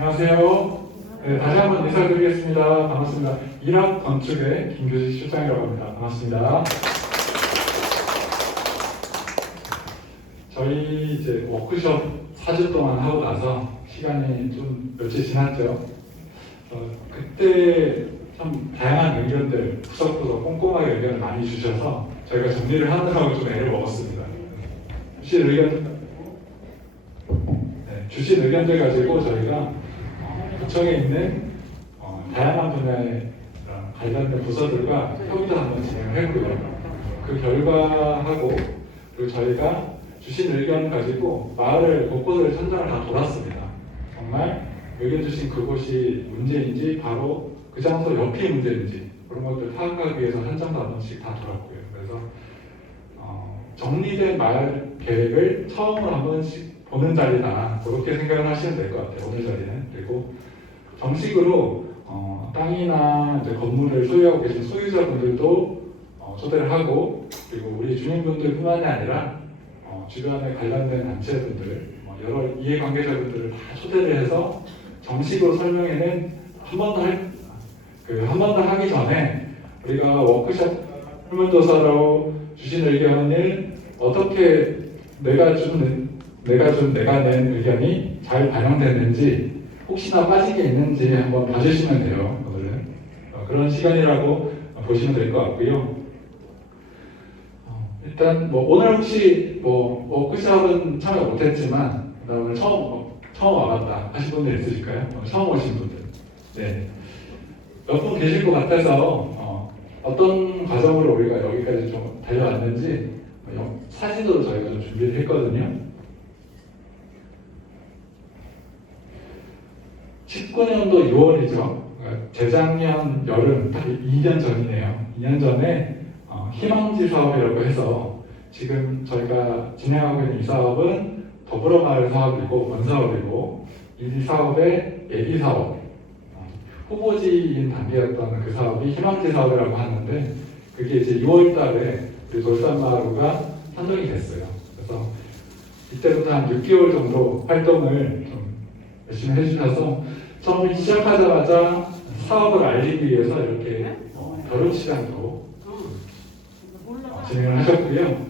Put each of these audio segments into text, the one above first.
안녕하세요. 네, 다시 한번 인사드리겠습니다. 반갑습니다. 일학 건축의 김규식 실장이라고 합니다. 반갑습니다. 저희 이제 워크숍 4주 동안 하고 나서 시간이 좀 며칠 지났죠. 그때 참 다양한 의견들, 구석구석 꼼꼼하게 의견을 많이 주셔서 저희가 정리를 하느라고 좀 애를 먹었습니다. 주신 의견들 가지고 저희가 구청에 있는 다양한 분야의 관련된 부서들과 협의도 한번 진행을 했고요. 그 결과하고 그리고 저희가 주신 의견 가지고 마을 곳곳을 천장을 다 돌았습니다. 정말 의견 주신 그곳이 문제인지 바로 그 장소 옆이 문제인지 그런 것들 파악하기 위해서 한 장도 한 번씩 다 돌았고요. 그래서 정리된 마을 계획을 처음으로 한 번씩 보는 자리다 그렇게 생각을 하시면 될 것 같아요. 오늘 자리는. 그리고 정식으로 땅이나 이제 건물을 소유하고 계신 소유자분들도 초대를 하고 그리고 우리 주민분들뿐만이 아니라 주변에 관련된 단체분들 여러 이해관계자분들을 다 초대를 해서 정식으로 설명회는 한 번 더 하기 전에 우리가 워크숍 설문조사로 주신 의견을 어떻게 내가 낸 의견이 잘 반영됐는지 혹시나 빠진 게 있는지 한번 봐주시면 돼요. 오늘은 그런 시간이라고 보시면 될 것 같고요. 일단 오늘 혹시 워크숍은 참여 못했지만 나 오늘 처음 와봤다 하신 분들 있으실까요? 처음 오신 분들. 네. 몇 분 계실 것 같아서 어떤 과정으로 우리가 여기까지 좀 달려왔는지 사진으로 저희가 좀 준비를 했거든요. 19년도 6월이죠. 재작년 여름, 딱 2년 전이네요. 2년 전에 희망지 사업이라고 해서 지금 저희가 진행하고 있는 이 사업은 더불어마을 사업이고 원사업이고 이 사업의 예비 사업, 후보지인 단계였던 그 사업이 희망지 사업이라고 하는데 그게 이제 6월 달에 우리 돌산마루가 선정이 됐어요. 그래서 이때부터 한 6개월 정도 활동을 좀 열심히 해주셔서 처음 시작하자마자 사업을 알리기 위해서 이렇게 결혼 시장도 진행을 하셨고요.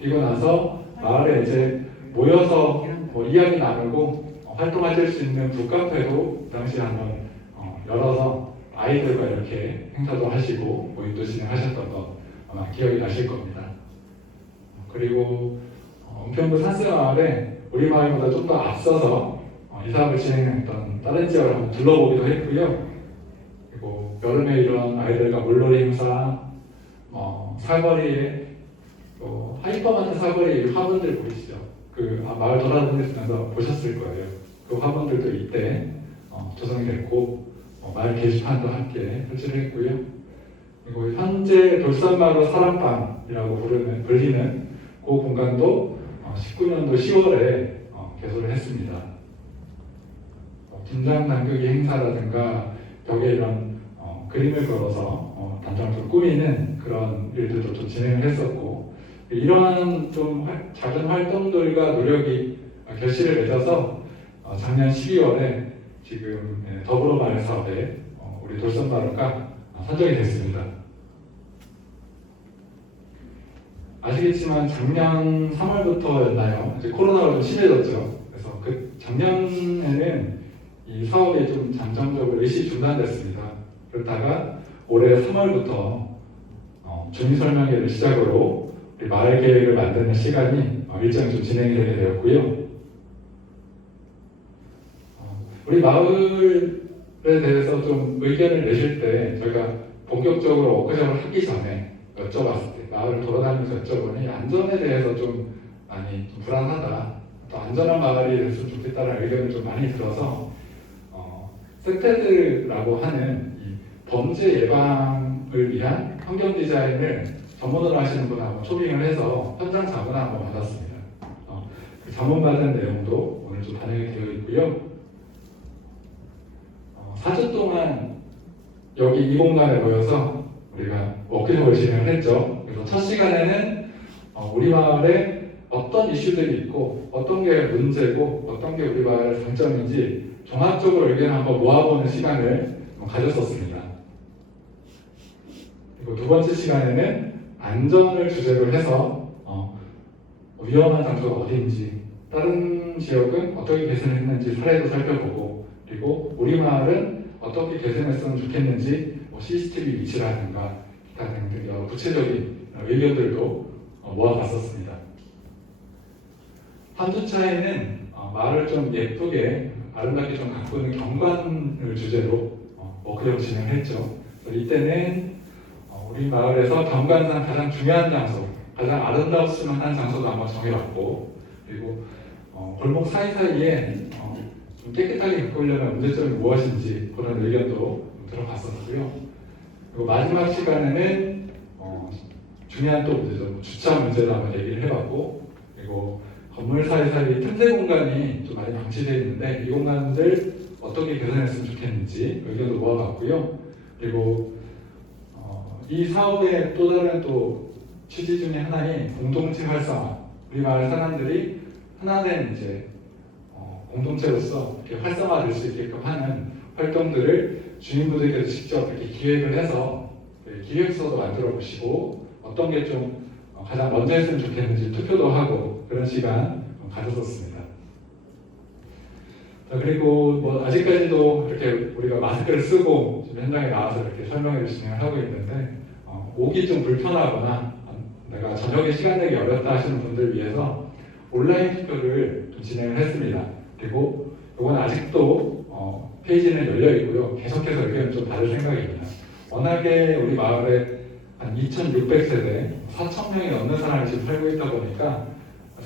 그리고 나서 마을에 이제 모여서 이야기 나누고 활동하실 수 있는 북카페도 당시에 한번 열어서 아이들과 이렇게 행사도 하시고 모임도 진행하셨던 거 아마 기억이 나실 겁니다. 그리고 은평구 산세마을에 우리 마을보다 좀 더 앞서서 이 사업을 진행했던 다른 지역을 한번 둘러보기도 했고요. 그리고 여름에 이런 아이들과 물놀이 행사, 사거리에 하이퍼마트 사거리 화분들 보이시죠? 마을 돌아다니면서 보셨을 거예요. 그 화분들도 이때 조성이 됐고 마을 게시판도 함께 설치를 했고요. 그리고 현재 돌산마루 사랑방이라고 불리는 그 공간도 19년도 10월에 개소를 했습니다. 분장 남극이 행사라든가 벽에 이런 그림을 걸어서 단장을 좀 꾸미는 그런 일들도 좀 진행을 했었고 이러한 좀 작은 활동들과 노력이 결실을 맺어서 작년 12월에 지금 더불어마을 사업에 우리 돌산마루가 선정이 됐습니다. 아시겠지만 작년 3월부터였나요? 이제 코로나가 좀 심해졌죠. 그래서 그 작년에는 이 사업이 좀 잠정적으로 일시 중단됐습니다. 그러다가 올해 3월부터 주민설명회를 시작으로 우리 마을 계획을 만드는 시간이 일정이 좀 진행이 되게 되었고요. 우리 마을에 대해서 좀 의견을 내실 때 저희가 본격적으로 워크숍을 하기 전에 여쭤봤을 때 마을을 돌아다니면서 여쭤보니 안전에 대해서 좀 많이 좀 불안하다 또 안전한 마을이 됐으면 좋겠다는 의견을 좀 많이 들어서 세테드라고 하는 이 범죄 예방을 위한 환경 디자인을 전문으로 하시는 분하고 초빙을 해서 현장 자문을 한번 받았습니다. 그 자문받은 내용도 오늘 좀 반영이 되어 있고요. 4주 동안 여기 이 공간에 모여서 우리가 워크숍을 진행을 했죠. 그래서 첫 시간에는 우리 마을에 어떤 어떤 이슈들이 있고 어떤 게 문제고 어떤 게 우리 마을의 장점인지 종합적으로 의견을 한번 모아보는 시간을 가졌었습니다. 그리고 두 번째 시간에는 안전을 주제로 해서 위험한 장소가 어디인지, 다른 지역은 어떻게 개선했는지 사례도 살펴보고, 그리고 우리 마을은 어떻게 개선했으면 좋겠는지 CCTV 위치라든가 기타 등등 여러 구체적인 의견들도 모아봤었습니다. 3주차에는 마을을 좀 예쁘게 아름답게 좀 가꾸는 경관을 주제로 워크숍 진행을 했죠. 그래서 이때는 우리 마을에서 경관상 가장 중요한 장소, 가장 아름다웠으면 하는 장소도 한번 정해봤고, 그리고 골목 사이사이에 좀 깨끗하게 가꾸려면 문제점이 무엇인지 그런 의견도 들어봤었고요. 그리고 마지막 시간에는 중요한 또 문제죠. 주차 문제도 한번 얘기를 해봤고, 그리고 건물 사이사이 틈새 공간이 좀 많이 방치되어 있는데 이 공간들 어떻게 개선했으면 좋겠는지 의견도 모아봤고요. 그리고 이 사업의 또 다른 또 취지 중에 하나인 공동체 활성화. 우리 마을 사람들이 하나된 이제 공동체로서 이렇게 활성화될 수 있게끔 하는 활동들을 주민분들께서 직접 이렇게 기획을 해서 기획서도 만들어 보시고 어떤 게 좀 가장 먼저 했으면 좋겠는지 투표도 하고 그런 시간 가졌었습니다. 자, 그리고 뭐 아직까지도 이렇게 우리가 마스크를 쓰고 지금 현장에 나와서 이렇게 설명을 진행을 하고 있는데 오기 좀 불편하거나 내가 저녁에 시간 내기 어렵다 하시는 분들 위해서 온라인 투표를 좀 진행을 했습니다. 그리고 이건 아직도 페이지는 열려 있고요. 계속해서 의견을 좀 받을 생각입니다. 워낙에 우리 마을에 한 2,600세대, 4,000명이 넘는 사람이 지금 살고 있다 보니까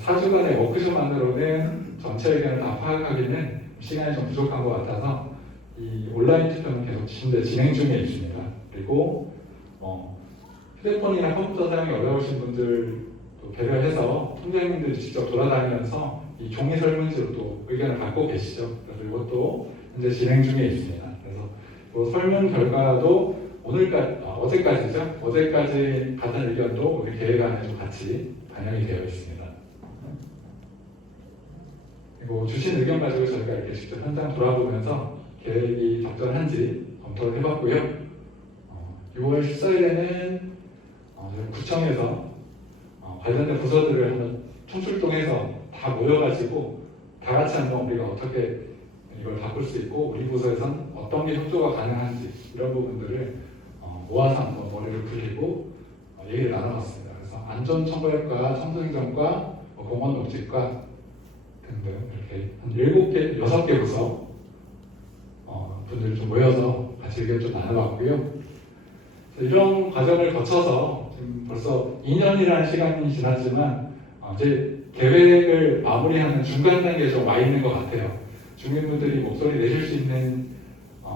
4주간의 워크숍만으로는 전체 의견을 다 파악하기는 시간이 좀 부족한 것 같아서 이 온라인 투표는 계속 진행 중에 있습니다. 그리고 휴대폰이나 컴퓨터 사용이 어려우신 분들도 배려해서 팀장님들이 직접 돌아다니면서 이 종이 설문지로 또 의견을 받고 계시죠. 그래서 이것도 현재 진행 중에 있습니다. 그래서 이 설문 결과도 어제까지죠. 어제까지 받은 의견도 우리 계획안에 좀 같이 반영이 되어 있습니다. 그리고 주신 의견 가지고 저희가 이렇게 직접 현장 돌아보면서 계획이 적절한지 검토를 해봤고요. 6월 14일에는 구청에서 관련된 부서들을 한번 총출동해서 다 모여가지고 다 같이 한번 우리가 어떻게 이걸 바꿀 수 있고 우리 부서에선 어떤 게 협조가 가능한지 이런 부분들을 모아서 한번 머리를 굴리고 얘기를 나눠봤습니다. 그래서 안전청구과 청소행정과 공원녹지과 등등 이렇게 한 7개, 6개 부서 분들 좀 모여서 같이 의견 좀 나눠봤고요. 이런 과정을 거쳐서 지금 벌써 2년이라는 시간이 지났지만 이제 계획을 마무리하는 중간 단계에 좀 와 있는 것 같아요. 주민분들이 목소리 내실 수 있는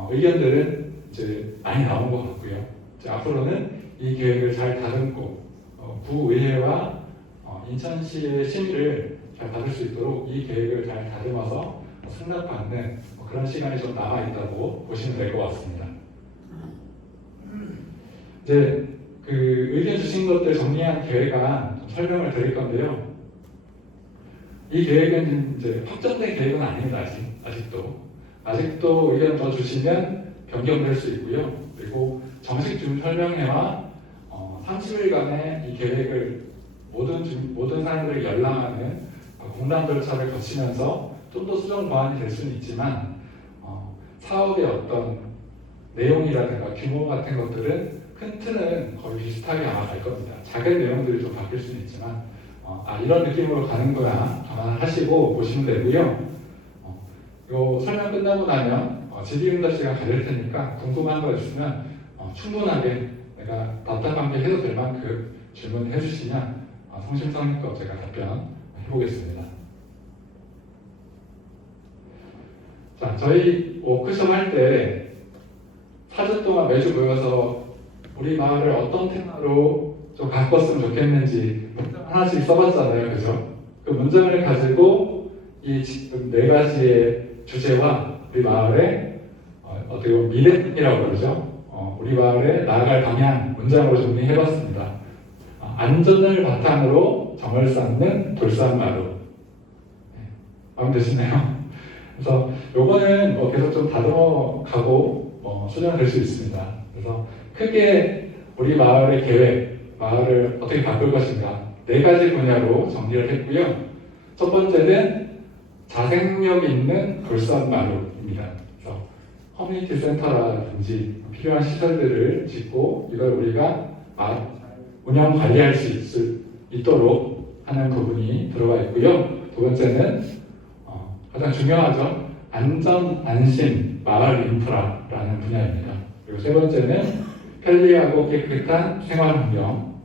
의견들은 이제 많이 나온 것 같고요. 이제 앞으로는 이 계획을 잘 다듬고 구의회와 인천시의 심의를 잘 받을 수 있도록 이 계획을 잘 다듬어서 승낙받는 그런 시간이 좀 남아있다고 보시면 될 것 같습니다. 이제 그 의견 주신 것들 정리한 계획안 좀 설명을 드릴 건데요. 이 계획은 이제 확정된 계획은 아닙니다. 아직도 의견 더 주시면 변경될 수 있고요. 그리고 정식 준 설명회와 30일간의 이 계획을 모든 사람들이 열람하는 공람 절차를 거치면서 좀 더 수정 보완이 될 수는 있지만 사업의 어떤 내용이라든가 규모 같은 것들은 큰 틀은 거의 비슷하게 아마 갈 겁니다. 작은 내용들이 좀 바뀔 수는 있지만 이런 느낌으로 가는 거야 감안하시고 보시면 되고요. 요 설명 끝나고 나면 질의응답 시간 가질 테니까 궁금한 거 있으면 충분하게 내가 답답한 게 해도 될 만큼 질문해 주시면 성심성의껏 제가 답변 해보겠습니다. 자, 저희 워크숍 할 때 4주 동안 매주 모여서 우리 마을을 어떤 테마로 좀 바꿨으면 좋겠는지 문장 하나씩 써봤잖아요. 그죠? 그 문장을 가지고 이 지금 4가지의 주제와 우리 마을의 어떻게 보면 미래이라고 그러죠. 우리 마을의 나아갈 방향 문장으로 정리해봤습니다. 안전을 바탕으로 정을 쌓는 돌산마루, 마음 드시나요? 그래서 요거는 계속 좀 다듬어가고 수정될 수 있습니다. 그래서 크게 우리 마을의 계획, 마을을 어떻게 바꿀 것인가 4가지 분야로 정리를 했고요. 첫 번째는 자생력 있는 돌산마루입니다. 그래서 커뮤니티 센터라든지 필요한 시설들을 짓고 이걸 우리가 운영 관리할 수 있도록 하는 부분이 들어가 있고요. 두 번째는 가장 중요하죠. 안전, 안심, 마을 인프라라는 분야입니다. 그리고 세 번째는 편리하고 깨끗한 생활 환경.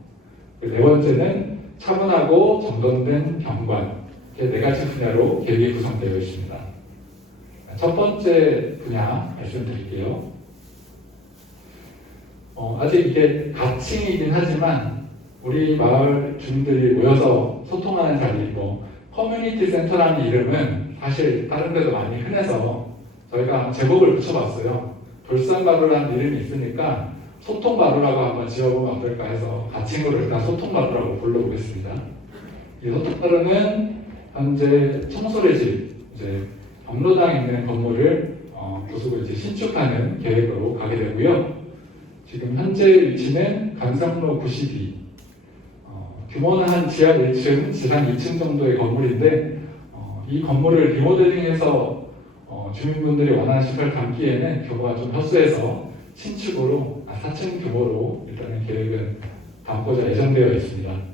그리고 네 번째는 차분하고 정돈된 경관. 이렇게 4가지 분야로 계획이 구성되어 있습니다. 첫 번째 분야 말씀드릴게요. 아직 이게 가칭이긴 하지만 우리 마을 주민들이 모여서 소통하는 자리이고 커뮤니티 센터라는 이름은 사실 다른 데도 많이 흔해서 저희가 제목을 붙여봤어요. 돌산마루라는 이름이 있으니까 소통마루라고 한번 지어보면 어떨까 해서 가칭으로 일단 소통마루라고 불러보겠습니다. 이 소통마루는 현재 청솔의 집, 이제 경로당 있는 건물을 부수고 이제 신축하는 계획으로 가게 되고요. 지금 현재 위치는 강상로 92. 규모는 한 지하 1층, 지상 2층 정도의 건물인데 이 건물을 리모델링해서 주민분들이 원하는 시설을 담기에는 규모가 좀 협소해서 신축으로 4층 규모로 일단은 계획은 담고자 예정되어 있습니다.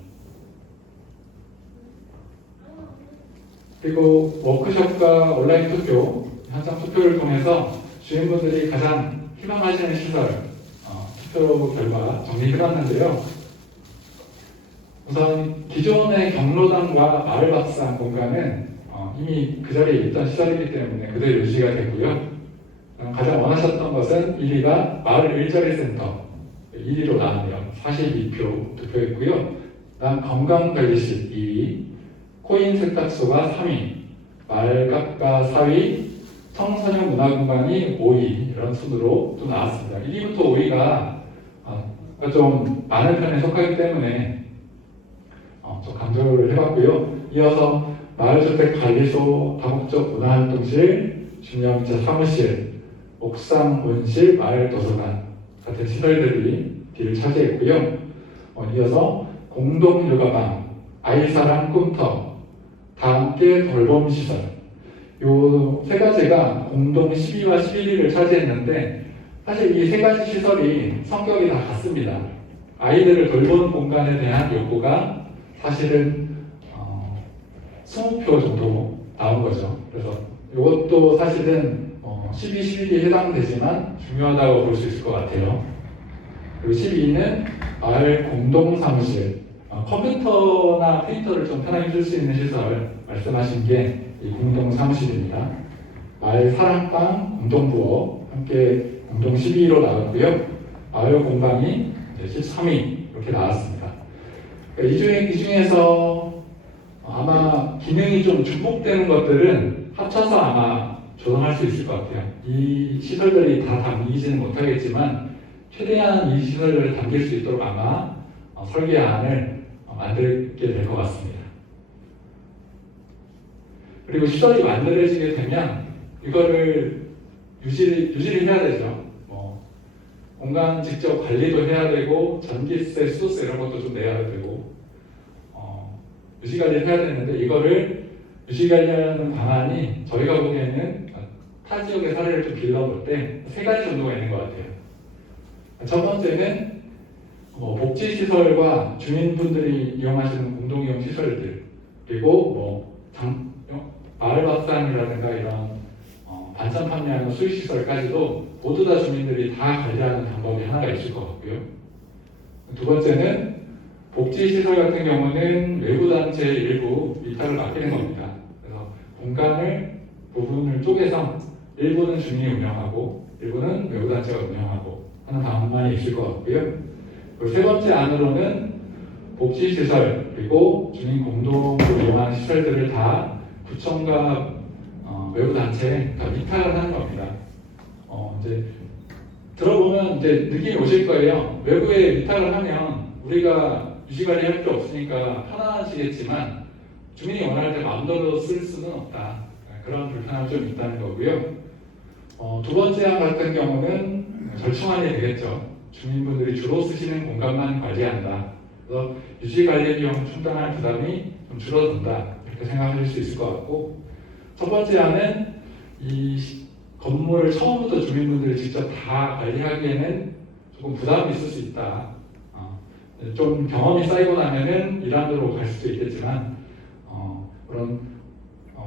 그리고 워크숍과 온라인 투표, 현장 투표를 통해서 주민분들이 가장 희망하시는 시설 투표 결과 정리해봤는데요. 우선 기존의 경로당과 마을밥상 공간은 이미 그 자리에 있던 시설이기 때문에 그대로 유지가 되고요. 가장 원하셨던 것은 1위가 마을 일자리 센터 1위로 나왔네요. 42표 득표했고요. 다음 건강관리실 2위, 코인 세탁소가 3위, 마을각가 4위, 청소년 문화공간이 5위 이런 순으로 좀 나왔습니다. 1위부터 5위가 좀 많은 편에 속하기 때문에 좀 강조를 해봤고요. 이어서 마을주택관리소, 다목적 문화활동실, 중형제 사무실, 옥상온실, 마을도서관 같은 시설들이 뒤를 차지했고요. 이어서 공동육아방, 아이사랑 꿈터, 다함께 돌봄시설 요 3가지가 공동 12와 11위를 차지했는데 사실 이 3가지 시설이 성격이 다 같습니다. 아이들을 돌보는 공간에 대한 요구가 사실은 20표 정도 나온 거죠. 그래서 이것도 사실은 12, 11위에 해당되지만 중요하다고 볼 수 있을 것 같아요. 그리고 12위는 마을 공동사무실, 컴퓨터나 프린터를 좀 편하게 쓸 수 있는 시설 말씀하신 게 이 공동사무실입니다. 마을 사랑방, 공동부업 함께 공동 12위로 나왔고요. 마을 공방이 13위 이렇게 나왔습니다. 이 중에서 아마 기능이 좀 중복되는 것들은 합쳐서 아마 조정할 수 있을 것 같아요. 이 시설들이 다 담기지는 못하겠지만 최대한 이 시설들을 담길 수 있도록 아마 설계안을 만들게 될 것 같습니다. 그리고 시설이 만들어지게 되면 이거를 유지를 해야 되죠. 공간 직접 관리도 해야 되고 전기세, 수도세 이런 것도 좀 내야 되고 유지 관리를 해야 되는데 이거를 유지 관리하는 방안이 저희가 보기에는 타 지역의 사례를 좀 빌려볼 때 3가지 정도가 있는 것 같아요. 첫 번째는 복지시설과 주민분들이 이용하시는 공동이용 시설들 그리고 마을밥상이라든가 이런 반찬 판매하는 수익시설까지도 모두 다 주민들이 다 관리하는 방법이 하나가 있을 것 같고요. 두 번째는 복지시설 같은 경우는 외부 단체의 일부 위탁을 맡기는 겁니다. 그래서 공간을 부분을 쪼개서 일부는 주민이 운영하고 일부는 외부 단체가 운영하고 하는 방안이 있을 것 같고요. 그리고 세 번째 안으로는 복지시설 그리고 주민 공동으로 이용하는 시설들을 다 구청과 외부 단체에 다 위탁을 하는 겁니다. 이제 들어보면 이제 느낌이 오실 거예요. 외부에 위탁을 하면 우리가 유지관리 할 필요 없으니까 편안하시겠지만 주민이 원할 때 마음대로 쓸 수는 없다. 그런 불편함이 좀 있다는 거고요. 두 번째 안 같은 경우는 절충안이 되겠죠. 주민분들이 주로 쓰시는 공간만 관리한다. 그래서 유지 관리 비용 충당할 부담이 좀 줄어든다. 이렇게 생각하실 수 있을 것 같고, 첫 번째 안은 이 건물을 처음부터 주민분들이 직접 다 관리하기에는 조금 부담이 있을 수 있다. 좀 경험이 쌓이고 나면은 일환으로 갈 수도 있겠지만 그런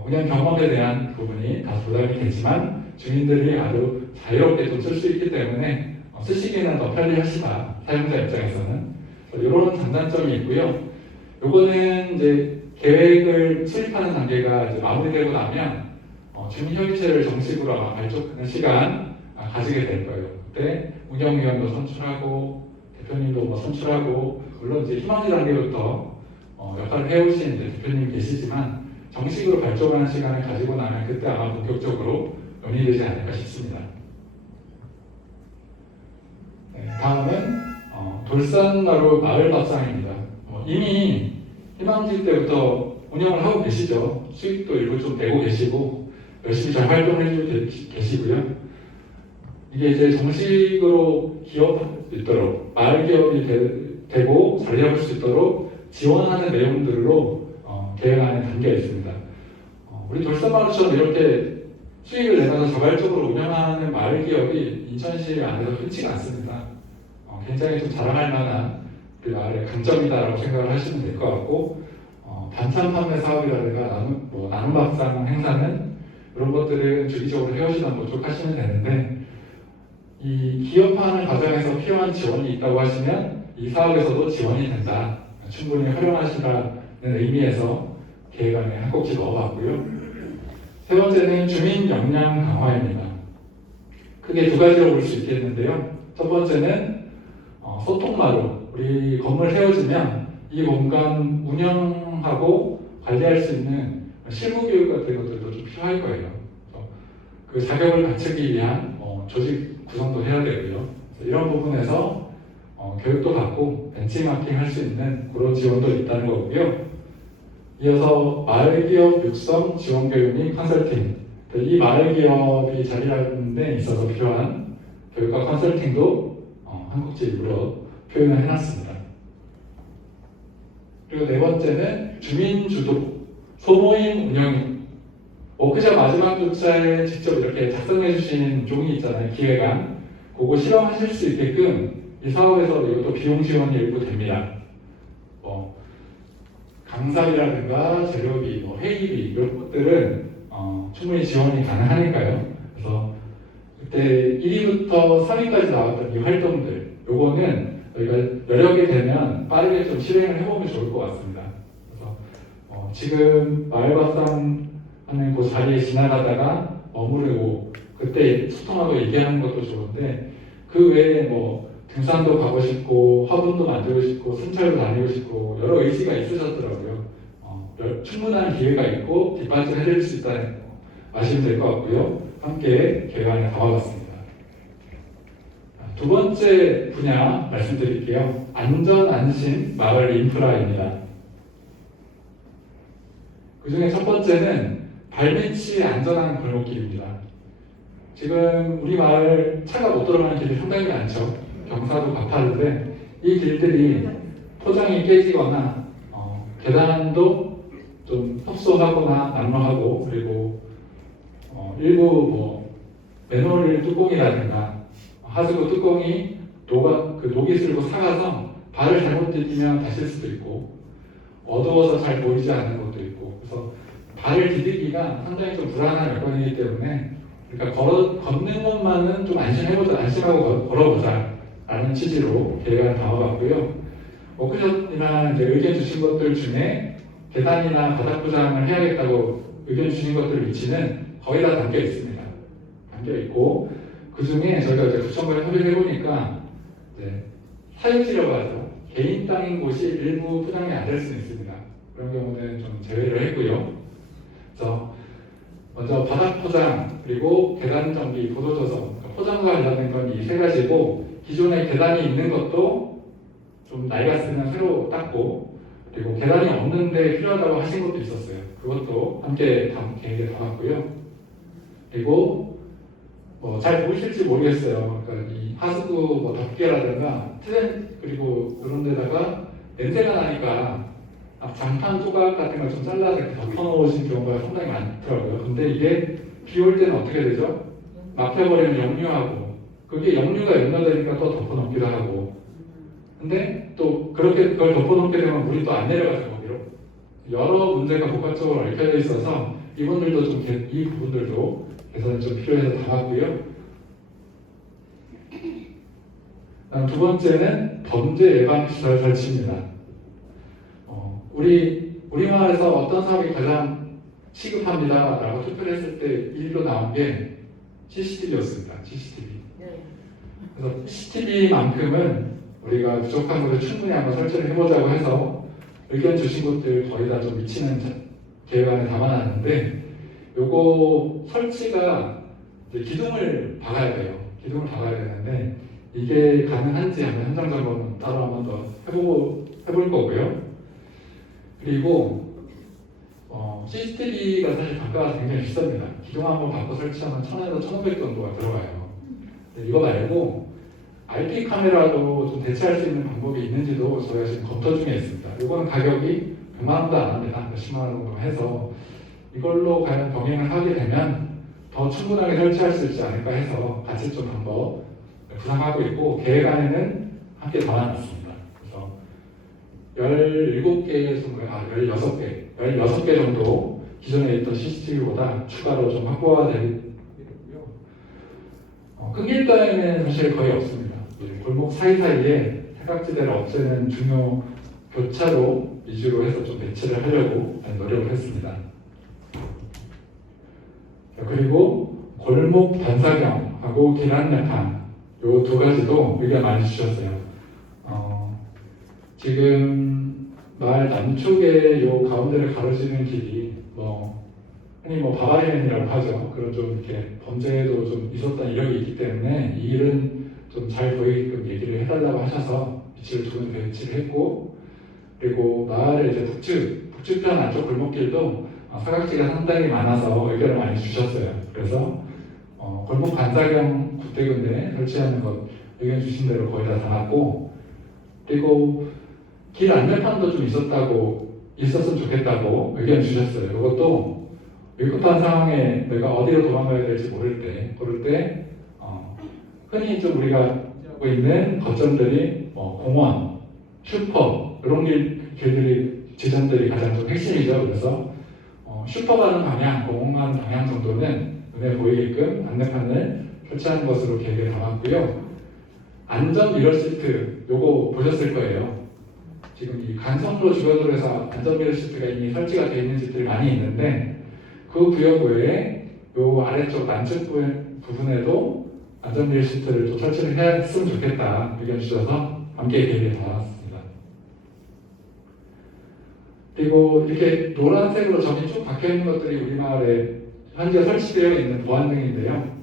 운영 경험에 대한 부분이 다소 부담이 되지만 주민들이 아주 자유롭게 좀 쓸 수 있기 때문에 쓰시기에는 더 편리하시다. 사용자 입장에서는 이런 장단점이 있고요. 요거는 이제 계획을 수립하는 단계가 이제 마무리되고 나면 주민협의체를 정식으로 아마 발족하는 시간 가지게 될 거예요. 그때 운영위원도 선출하고 대표님도 뭐 선출하고, 물론 이제 희망지 단계부터 역할을 해오신 대표님 계시지만 정식으로 발족하는 시간을 가지고 나면 그때 아마 본격적으로 논의되지 않을까 싶습니다. 네, 다음은 돌산마루 마을밥상입니다. 이미 희망지 때부터 운영을 하고 계시죠. 수익도 일부 좀 내고 계시고 열심히 잘 활동을 해주고 계시고요. 이게 이제 정식으로 기업할 수 있도록, 마을 기업이 되고 자리 잡을 수 있도록 지원하는 내용들로 계획안에 담겨 있습니다. 우리 돌산마을처럼 이렇게 수익을 내면서 자발적으로 운영하는 마을 기업이 인천시 안에서 흔치가 않습니다. 굉장히 좀 자랑할 만한 우리 마을의 강점이다라고 생각을 하시면 될 것 같고, 반찬 판매 사업이라든가 나눔밥상 행사는 이런 것들은 주기적으로 해오시다 쭉 하시면 되는데, 이 기업화하는 과정에서 필요한 지원이 있다고 하시면 이 사업에서도 지원이 된다. 충분히 활용하시라는 의미에서 계획안에 한 꼭지 넣어봤고요. 세 번째는 주민 역량 강화입니다. 크게 두 가지로 볼 수 있겠는데요. 첫 번째는 소통마루. 우리 건물 세워지면 이 공간 운영하고 관리할 수 있는 실무 교육 같은 것들도 좀 필요할 거예요. 그 자격을 갖추기 위한 조직 구성도 해야 되고요. 이런 부분에서 교육도 받고 벤치마킹 할 수 있는 그런 지원도 있다는 거고요. 이어서 마을기업 육성 지원 교육 및 컨설팅. 이 마을기업이 자리 잡는 데 있어서 필요한 교육과 컨설팅도 한 꼭지 일부러 표현을 해놨습니다. 그리고 네 번째는 주민주도 소모임 운영. 그저 마지막 조차에 직접 이렇게 작성해 주신 종이 있잖아요. 기획안. 그거 실험하실 수 있게끔 이 사업에서 이것도 비용 지원이 일부 됩니다. 강사비라든가 재료비, 회의비 이런 것들은 충분히 지원이 가능하니까요. 그래서 그때 1위부터 3위까지 나왔던 이 활동들, 요거는 저희가 여력이 되면 빠르게 좀 실행을 해보면 좋을 것 같습니다. 그래서 지금 마을밥상 하는 그 자리에 지나가다가 머무르고 그때 소통하고 얘기하는 것도 좋은데, 그 외에 등산도 가고 싶고 화분도 만들고 싶고 순찰도 다니고 싶고 여러 의지가 있으셨더라고요. 충분한 기회가 있고 뒷받침 해드릴 수 있다는 거 아시면 될 것 같고요. 함께 계획안에 담아봤습니다. 두 번째 분야 말씀드릴게요. 안전 안심 마을 인프라입니다. 그 중에 첫 번째는 발매치 안전한 골목길입니다. 지금 우리 마을 차가 못 들어가는 길이 상당히 많죠. 경사도 가파른데 이 길들이 포장이 깨지거나 계단도 좀 협소하거나 난로하고, 그리고 일부 맨홀 뚜껑이라든가 하수구 뚜껑이 녹이 슬고 삭아서 발을 잘못 디디면 다칠 수도 있고, 어두워서 잘 보이지 않는 것도 있고, 그래서 발을 디디기가 상당히 좀 불안한 여건이기 때문에, 그러니까 걷는 것만은 좀 안심하고 걸어보자 라는 취지로 계획안을 담아봤고요. 워크숍이나 의견 주신 것들 중에 계단이나 바닥 포장을 해야겠다고 의견 주신 것들 위치는 거의 다 담겨 있습니다. 담겨 있고, 그 중에 저희가 이제 구청과에 협의를 해보니까 사유지라고 하죠. 개인 땅인 곳이 일부 포장이 안 될 수는 있습니다. 그런 경우는 좀 제외를 했고요. 그래서 먼저 바닥 포장, 그리고 계단 정비, 보도조성, 포장과 관련된 건 이 세 가지고, 기존에 계단이 있는 것도 좀 낡았으면 새로 닦고, 그리고 계단이 없는데 필요하다고 하신 것도 있었어요. 그것도 함께 계획에 담았고요. 그리고 잘 보이실지 모르겠어요. 그러니까 이 하수구 덮개라든가 그리고 그런 데다가 냄새가 나니까 장판 조각 같은 걸 좀 잘라서 이렇게 덮어놓으신 경우가 상당히 많더라고요. 근데 이게 비 올 때는 어떻게 되죠? 막혀버리면 역류하고, 그게 역류가 연결되니까 또 덮어놓기도 하고, 근데 또 그렇게 그걸 덮어놓게 되면 물이 또 안 내려가죠, 거기로. 여러 문제가 복합적으로 얽혀져 있어서 이분들도 이 부분들도 개선이 좀 필요해서 담았고요. 다음 두 번째는 범죄 예방 시설 설치입니다. 우리 마을에서 어떤 사업이 가장 시급합니다라고 투표를 했을 때 1위로 나온 게 CCTV였습니다. CCTV. 그래서 CCTV만큼은 우리가 부족한 것을 충분히 한번 설치를 해보자고 해서 의견 주신 것들 거의 다 좀 미치는 계획안에 담아놨는데, 요거 설치가 이제 기둥을 박아야 돼요. 기둥을 박아야 되는데 이게 가능한지 한번 현장 점검은 따로 한번 더 해볼 거고요. 그리고 CCTV가 사실 단가가 굉장히 비쌉니다. 기둥 한번 바꿔 설치하면 1,000에서 1,500 정도가 들어가요. 이거 말고 IP 카메라로 좀 대체할 수 있는 방법이 있는지도 저희가 지금 검토 중에 있습니다. 이거는 가격이 100만 원도 안 합니다. 몇십만 원 정도 해서 이걸로 과연 병행을 하게 되면 더 충분하게 설치할 수 있지 않을까 해서 같이 좀 한번 구상하고 있고, 계획안에는 함께 담아놨습니다. 그래서 16개 정도 기존에 있던 CCTV보다 추가로 좀 확보가 되고요. 큰 길가에는 사실 거의 없습니다. 골목 사이사이에 사각지대를 없애는 중요 교차로 위주로 해서 좀 배치를 하려고 노력을 했습니다. 그리고 골목 반사경하고 길 안내판, 요 두 가지도 의견 많이 주셨어요. 지금 마을 남쪽에 요 가운데를 가로지르는 길이 흔히 바바리맨이라고 하죠. 그런 좀 이렇게 범죄도 좀 있었던 이력이 있기 때문에 이 일은 좀 잘 보이게끔 얘기를 해달라고 하셔서 빛을 두 군데 배치를 했고, 그리고 마을의 이제 북측편 안쪽 골목길도 사각지가 상당히 많아서 의견을 많이 주셨어요. 그래서 골목 반사경 구대군데 설치하는 것 의견 주신 대로 거의 다 담았고, 그리고 길 안내판도 좀 있었으면 좋겠다고 의견 주셨어요. 이것도 위급한 상황에 내가 어디로 도망가야 될지 모를 때 흔히 좀 우리가 하고 있는 거점들이 공원, 슈퍼 이런 지점들이 가장 좀 핵심이죠. 그래서 슈퍼 가는 방향, 공원 가는 방향 정도는 눈에 보이게끔 안내판을 설치하는 것으로 계획을 담았고요. 안전 미러 시트 요거 보셨을 거예요. 지금 이 간성로 주변으로해서 안전 미러 시트가 이미 설치가 되어 있는 집들이 많이 있는데, 그 구역 외에 요 아래쪽 남측 부분에도 안전 미러 시트를 좀 설치를 했으면 좋겠다 의견 주셔서 함께 계획에 담았습니다. 그리고 이렇게 노란색으로 점이 쭉 박혀 있는 것들이 우리 마을에 현재 설치되어 있는 보안등인데요.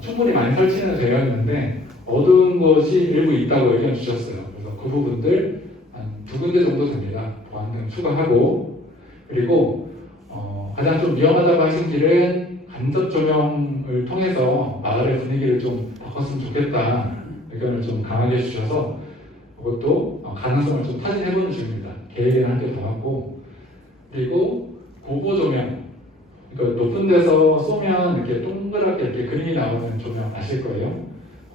충분히 많이 설치는 되어 있는데 어두운 것이 일부 있다고 의견 주셨어요. 그래서 그 부분들 한 2군데 정도 됩니다. 보안등 추가하고, 그리고 가장 좀 위험하다고 하신 길은 간접 조명을 통해서 마을의 분위기를 좀 바꿨으면 좋겠다 의견을 좀 강하게 주셔서 그것도 가능성을 좀 타진해보는 중입니다. 계획에는 함께 담았고, 그리고 고보 조명, 그러니까 높은 데서 쏘면 이렇게 동그랗게 이렇게 그림이 나오는 조명 아실 거예요.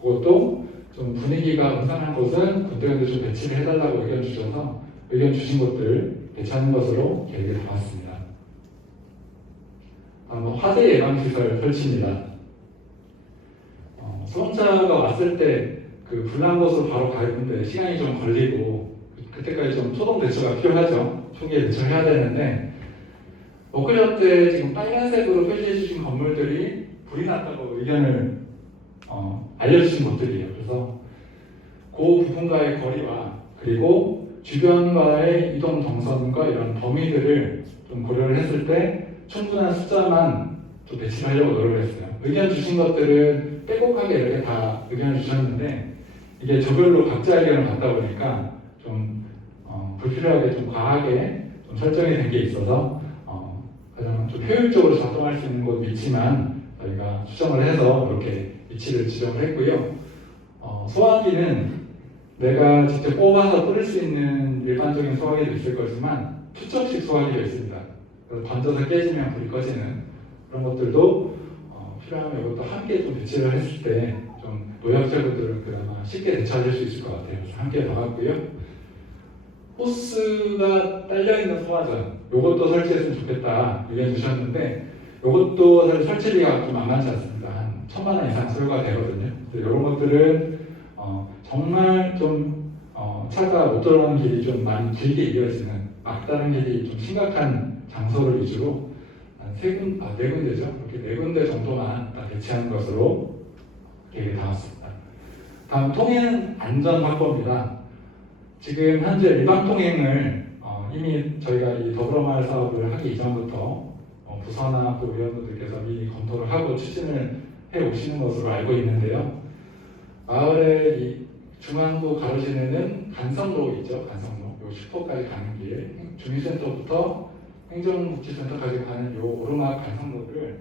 그것도 좀 분위기가 음산한 곳은 군대원들 좀 배치를 해달라고 의견 주셔서 의견 주신 것들 배치하는 것으로 계획에 담았습니다. 화재 예방 시설 설치입니다. 소방차가 왔을 때 그 불난 곳으로 바로 가는데 시간이 좀 걸리고 그때까지 좀 초동 대처가 필요하죠. 초기에 대처를 해야 되는데, 엊그제 때 지금 빨간색으로 표시해 주신 건물들이 불이 났다고 의견을 알려주신 곳들이에요. 그래서 그 부분과의 거리와 그리고 주변과의 이동 동선과 이런 범위들을 좀 고려를 했을 때 충분한 숫자만 좀 배치를 하려고 노력을 했어요. 의견 주신 것들은 빼곡하게 이렇게 다 의견을 주셨는데 이게 저별로 각자 의견을 받다 보니까 좀 불필요하게 좀 과하게 좀 설정이 된 게 있어서 가장 좀 효율적으로 작동할 수 있는 곳 위치만 저희가 추정을 해서 이렇게 위치를 지정을 했고요. 소화기는 내가 직접 뽑아서 뿌릴 수 있는 일반적인 소화기도 있을 거지만 투척식 소화기도 있습니다. 그래서 던져서 깨지면 불이 꺼지는 그런 것들도 필요하면 이것도 함께 좀 배치를 했을 때 좀 노약자분들은 그나마 쉽게 대처할 수 있을 것 같아요. 그래서 함께 나갔고요. 호스가 딸려있는 소화전 이것도 설치했으면 좋겠다 의견 주셨는데 이것도 사실 설치비가 좀 만만치 않습니다. 한 1,000만 원 이상 소요가 되거든요. 이런 것들은 정말 좀 차가 못 들어가는 길이 좀 많이 길게 이어지는 막다른 길이 좀 심각한 장소를 위주로 한 네 군데죠. 이렇게 4군데 정도만 다 배치하는 것으로 계획이 나왔습니다. 다음 통행 안전 확보입니다. 지금 현재 일반 통행을 이미 저희가 이 더불어마을 사업을 하기 이전부터 부서나 또 위원분들께서 미리 검토를 하고 추진을 해 오시는 것으로 알고 있는데요. 마을의 이 중앙부 가로지르는 간성로 있죠. 간성로. 요 슈퍼까지 가는 길, 주민센터부터 행정복지센터까지 가는 요 오르막 간성로를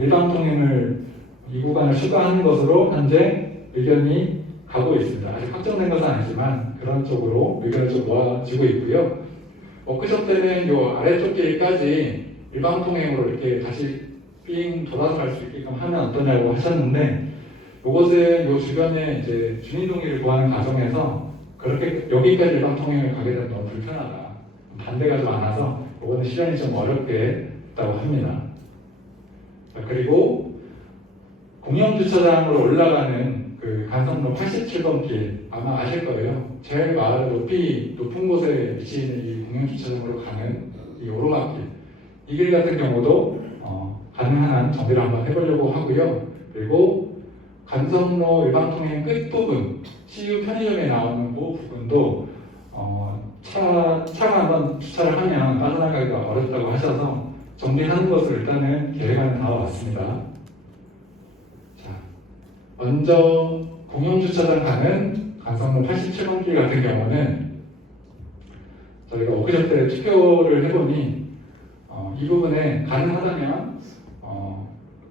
일반 통행을 이 구간을 추가하는 것으로 현재 의견이 가고 있습니다. 아직 확정된 것은 아니지만 그런 쪽으로 의견을 좀 모아지고 있고요. 워크숍 때는 요 아래쪽 길까지 일반 통행으로 이렇게 다시 삥 돌아서 갈 수 있게끔 하면 어떠냐고 하셨는데 이것은 요 주변에 이제 주민 동의를 구하는 과정에서 그렇게 여기까지 일반 통행을 가게 되면 너무 불편하다. 반대가 좀 많아서 이거는 실현이 좀 어렵게 있다고 합니다. 그리고 공영주차장으로 올라가는 그 간성로 87번 길 아마 아실 거예요. 제일 마을 높은 곳에 위치해 있는 이 공영주차장으로 가는 이 오르막길 이 길 같은 경우도 가능한 한 정비를 한번 해보려고 하고요. 그리고 간성로 일반통행 끝부분 CU 편의점에 나오는 그 부분도 차가 한번 주차를 하면 빠져나가기가 어렵다고 하셔서 정비하는 것을 일단은 계획안에 나와왔습니다. 자, 먼저 공영주차장 가는 간성로 87번 길 같은 경우는 저희가 엊그저께 투표를 해보니 이 부분에 가능하다면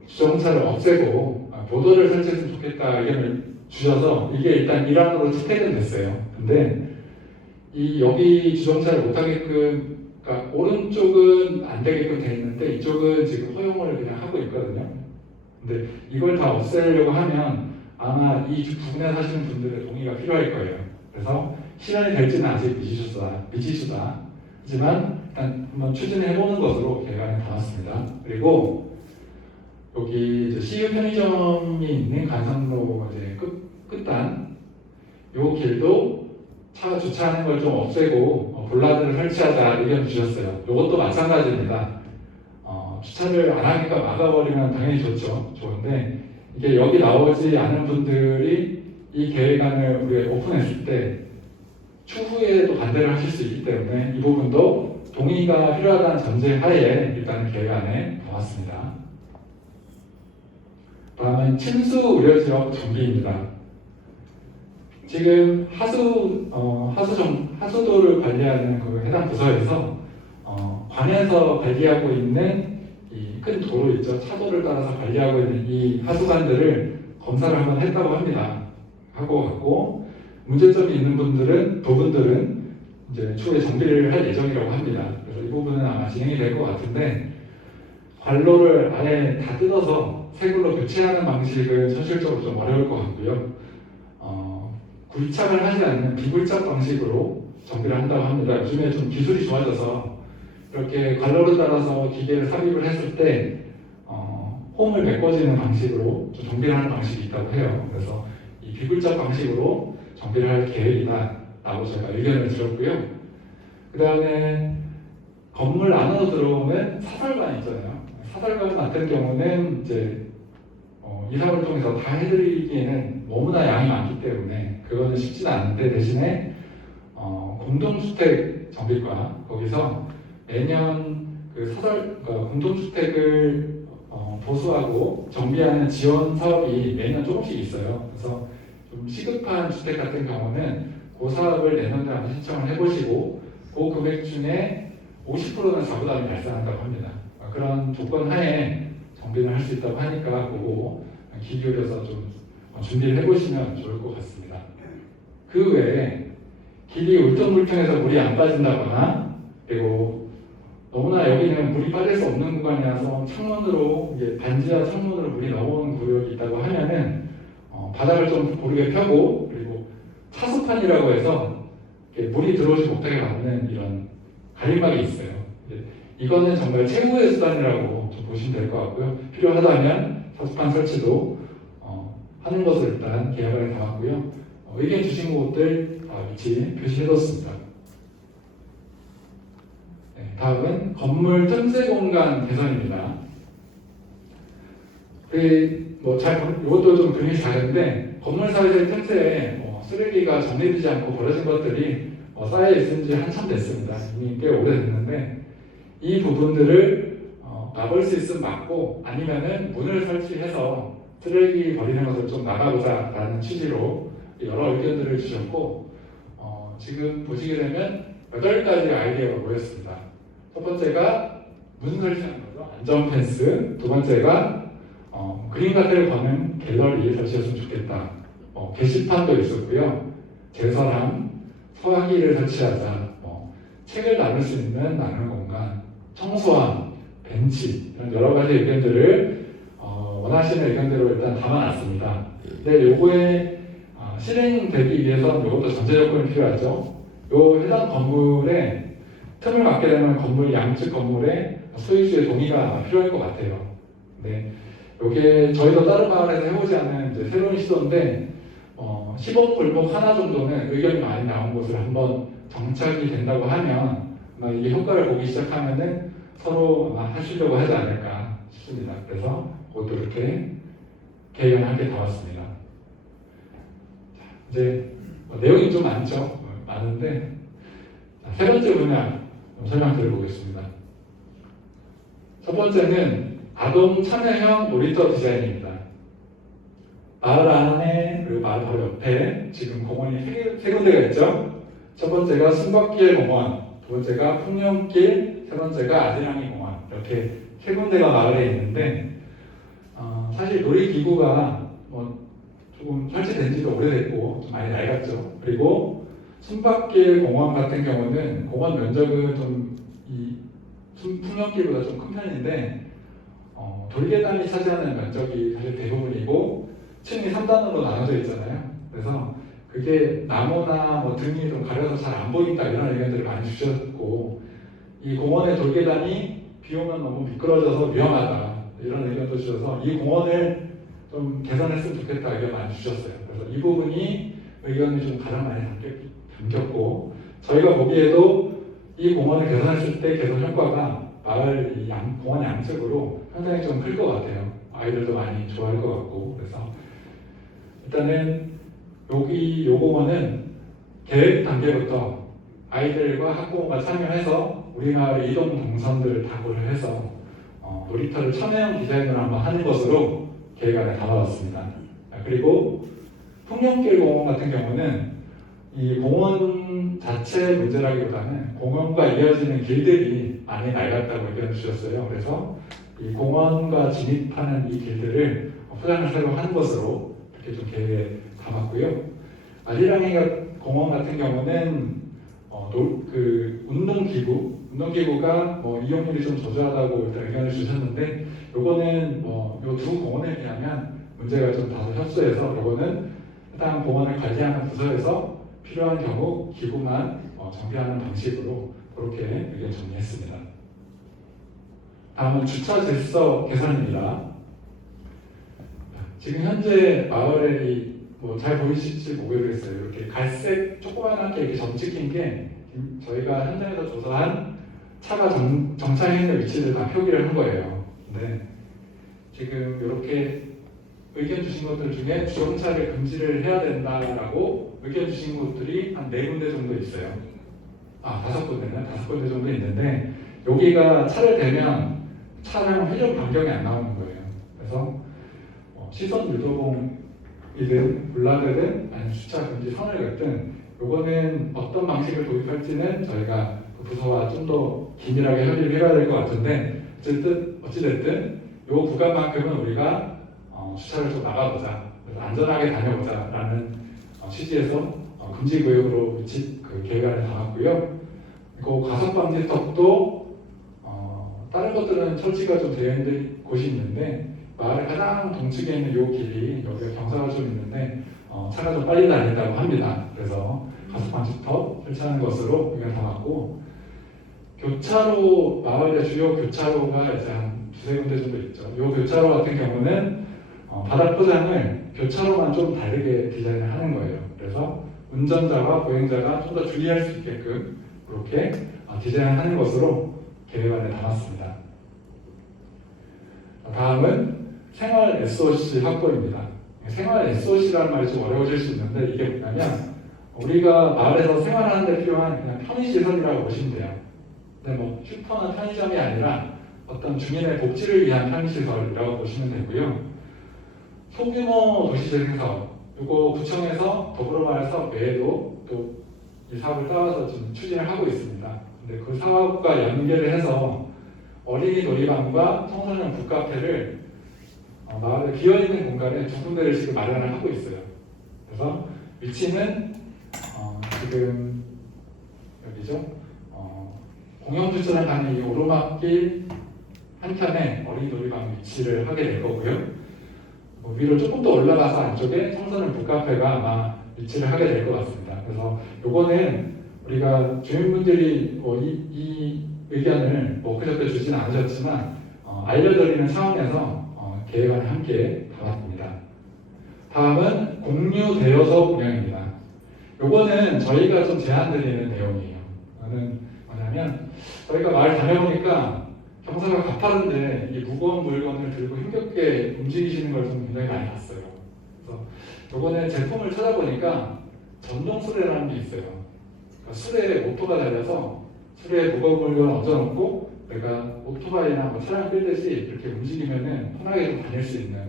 주정차를 없애고 보도를 설치했으면 좋겠다 의견을 주셔서 이게 일단 일환으로 채택은 됐어요. 근데 여기 주정차를 못하게끔 그러니까 오른쪽은 안 되게끔 돼 있는데 이쪽은 지금 허용을 그냥 하고 있거든요. 근데 이걸 다 없애려고 하면 아마 이 부분에 사시는 분들의 동의가 필요할 거예요. 그래서 실현이 될지는 아직 미지수다. 하지만 일단 한번 추진해보는 것으로 계획안에 담았습니다. 그리고 여기 이제 CU 편의점이 있는 간성로 이제 끝단 요 길도 차 주차하는 걸 좀 없애고 볼라드를 설치하자 의견 주셨어요. 이것도 마찬가지입니다. 주차를 안 하니까 막아버리면 당연히 좋은데 이게 여기 나오지 않은 분들이 이 계획안을 우리가 오픈했을 때 추후에 또 반대를 하실 수 있기 때문에 이 부분도 동의가 필요하다는 전제하에 일단 계획안에 담았습니다. 다음은 침수 우려 지역 정비입니다. 지금 하수도를 관리하는 그 해당 부서에서 관에서 관리하고 있는 이 큰 도로 있죠. 차도를 따라서 관리하고 있는 이 하수관들을 검사를 한번 했다고 합니다. 하고 갔고 문제점이 있는 부분들은 이제 추후에 정비를 할 예정이라고 합니다. 그래서 이 부분은 아마 진행이 될 것 같은데 관로를 아예 다 뜯어서 새 걸로 교체하는 방식은 현실적으로 좀 어려울 것 같고요. 굴착을 하지 않는 비굴착 방식으로 정비를 한다고 합니다. 요즘에 좀 기술이 좋아져서 이렇게 관로를 따라서 기계를 삽입을 했을 때 홈을 메꿔지는 방식으로 좀 정비를 하는 방식이 있다고 해요. 그래서 이 비굴착 방식으로 정비를 할 계획이다 라고 제가 의견을 드렸고요. 그 다음에 건물 안으로 들어오는 사설관 있잖아요. 사설관 같은 경우는 이제 이사를 통해서 다 해드리기에는 너무나 양이 많기 때문에 그거는 쉽지는 않은데 대신에 공동주택 정비과 거기서 매년 그 공동주택을 보수하고 정비하는 지원 사업이 매년 조금씩 있어요. 그래서 좀 시급한 주택 같은 경우는 그 사업을 내년도에 한번 신청을 해보시고 그 금액 중에 50%는 자부담이 발생한다고 합니다. 그런 조건 하에 정비를 할 수 있다고 하니까 그거 귀 기울여서 좀 준비를 해보시면 좋을 것 같습니다. 그 외에 길이 울퉁불퉁해서 물이 안 빠진다거나, 그리고 너무나 여기는 물이 빠질 수 없는 구간이라서 창문으로, 이게 반지하 창문으로 물이 넘어오는 구역이 있다고 하면은 바닥을 좀 고르게 펴고, 그리고 차수판이라고 해서 물이 들어오지 못하게 막는 이런 가림막이 있어요. 이거는 정말 최고의 수단이라고 좀 보시면 될 것 같고요. 필요하다면 차수판 설치도 하는 것을 일단 계획안에 담았고요. 의견 주신 곳들 위치 표시해뒀습니다. 네, 다음은 건물 틈새 공간 개선입니다. 이것도 좀 그림이 작은데, 건물 사이의 틈새에 쓰레기가 정리되지 않고 버려진 것들이 쌓여 있은 지 한참 됐습니다. 이미 꽤 오래됐는데, 이 부분들을 막을 수 있으면 막고, 아니면은 문을 설치해서 쓰레기 버리는 것을 좀 막아보자 라는 취지로 여러 의견들을 주셨고, 지금 보시게 되면 8가지 아이디어가 모였습니다. 첫 번째가 문 설치하는 거죠. 안전 펜스. 두 번째가 그림 카페를 거는 갤러리 설치했으면 좋겠다. 게시판도 있었고요. 제설함, 서화기를 설치하자. 책을 나눌 수 있는 나눔 공간, 청소함, 벤치, 이런 여러 가지 의견들을 원하시는 의견대로 일단 담아놨습니다. 근데 요거에 실행되기 위해서는 이것도 전제 조건이 필요하죠. 요 해당 건물에 틈을 막게 되면 건물 양측 건물에 소유주의 동의가 필요할 것 같아요. 네, 요게 저희도 다른 마을에서 해보지 않은 이제 새로운 시도인데 시범 골목 하나 정도는 의견이 많이 나온 곳을 한번 정착이 된다고 하면 아마 이게 효과를 보기 시작하면은 서로 아마 하시려고 하지 않을까 싶습니다. 그래서 그것도 이렇게 계획을 함께 담았습니다. 이제 내용이 좀 많죠. 많은데 세 번째 분야 설명드려보겠습니다. 첫 번째는 아동 참여형 놀이터 디자인입니다. 마을 안에 그리고 마을 바로 옆에 지금 공원이 세 군데가 있죠. 첫 번째가 숨바길 공원, 두 번째가 풍령길, 세 번째가 아지랑이 공원, 이렇게 세 군데가 마을에 있는데 사실 놀이기구가 조금 설치된 지도 오래됐고 좀 많이 낡았죠. 그리고 숨바길 공원 같은 경우는 공원 면적은 좀 풍령길보다 좀 큰 편인데 돌계단이 차지하는 면적이 사실 대부분이고 층이 3단으로 나눠져 있잖아요. 그래서 그게 나무나 등이 좀 가려서 잘 안 보인다 이런 의견들을 많이 주셨고, 이 공원의 돌계단이 비 오면 너무 미끄러져서 위험하다 이런 의견도 주셔서 이 공원을 좀 개선했으면 좋겠다 의견 많이 주셨어요. 그래서 이 부분이 의견이 좀 가장 많이 담겼고, 저희가 보기에도 이 공원을 개선했을 때 개선 효과가 마을 공원 양측으로 상당히 좀 클 것 같아요. 아이들도 많이 좋아할 것 같고. 그래서 일단은 요 공원은 계획 단계부터 아이들과 학부모가 참여해서 우리 마을의 이동 동선들을 다 고려해서 놀이터를 참여형 디자인으로 한번 하는 것으로 계획안에 담아봤습니다. 그리고 풍령길 공원 같은 경우는 이 공원 자체 문제라기보다는 공원과 이어지는 길들이 많이 낡았다고 의견을 주셨어요. 그래서 이 공원과 진입하는 이 길들을 포장을 새로 하는 것으로 이렇게 좀 계획에 담았고요. 아리랑이 공원 같은 경우는 운동기구가 이용률이 좀 저조하다고 일단 의견을 주셨는데, 요거는 요 두 공원에 비하면 문제가 좀 다소 협소해서 요거는 해당 공원을 관리하는 부서에서 필요한 경우 기구만 정비하는 방식으로 그렇게 의견 정리했습니다. 다음은 주차 질서 개선입니다. 지금 현재 마을에 잘 보이실지 모르겠어요. 이렇게 갈색 조그만하게 이렇게 점 찍힌 게 저희가 현장에서 조사한 차가 정차했는 위치를 다 표기를 한 거예요. 근데 지금 이렇게 의견 주신 것들 중에 주정차를 금지를 해야 된다라고 의견 주신 것들이 한 4군데 정도 있어요. 5군데 정도 있는데, 여기가 차를 대면 차량 회전 반경이 안 나오는 거예요. 그래서 시선 유도봉이든 블라드든 아니면 주차 금지 선을 긋든 요거는 어떤 방식을 도입할지는 저희가 그 부서와 좀 더 긴밀하게 협의를 해봐야 될 것 같은데 어찌됐든 이 구간만큼은 우리가 주차를 좀 나가보자, 그래서 안전하게 다녀보자라는 취지에서 금지구역으로 그 계획안에 담았고요. 그리고 과속방지턱도 다른 것들은 설치가 좀 되어 있는 곳이 있는데 마을 가장 동측에 있는 이 길이 여기가 경사가 좀 있는데 차가 좀 빨리 다닌다고 합니다. 그래서 과속방지턱 설치하는 것으로 의견을 담았고, 교차로, 마을의 주요 교차로가 이제 한 두세 군데 정도 있죠. 이 교차로 같은 경우는 바닥 포장을 교차로만 좀 다르게 디자인을 하는 거예요. 그래서 운전자와 보행자가 좀 더 주의할 수 있게끔 그렇게 디자인하는 것으로 계획안에 담았습니다. 다음은 생활 SOC 확보입니다. 생활 SOC라는 말이 좀 어려워질 수 있는데 이게 뭐냐면 우리가 마을에서 생활하는 데 필요한 그냥 편의시설이라고 보시면 돼요. 근데 뭐 슈퍼나 편의점이 아니라 어떤 주민의 복지를 위한 편의시설이라고 보시면 되고요. 소규모 도시재생 사업, 이거 구청에서 더불어마을 사업 외에도 또 이 사업을 따라서 좀 추진을 하고 있습니다. 근데 그 사업과 연계를 해서 어린이 놀이방과 청소년 북카페를 마을에 비어있는 공간에 두 군데를 지금 마련을 하고 있어요. 그래서 위치는 지금 여기죠. 공영주차장 가는 이 오르막길 한켠에 어린이 놀이방 위치를 하게 될 거고요. 위로 조금 더 올라가서 안쪽에 청소년 북카페가 아마 위치를 하게 될 것 같습니다. 그래서 요거는 우리가 주민분들이 이 의견을 그저께 주진 않으셨지만 알려드리는 차원에서 계획안에 함께 담았습니다. 다음은 공유 대여석 운영입니다. 요거는 저희가 좀 제안드리는 내용이에요. 이거는 뭐냐면 저희가 마을 다녀보니까 경사가 가파른데 이 무거운 물건을 들고 힘겹게 움직이시는 걸 좀 굉장히 많이 봤어요. 그래서 요거는 제품을 찾아보니까 전동 수레라는 게 있어요. 그러니까 수레에 모터가 달려서 수레에 무거운 물건을 얹어놓고 내가 오토바이나 뭐 차량 끌듯이 이렇게 움직이면은 편하게 좀 다닐 수 있는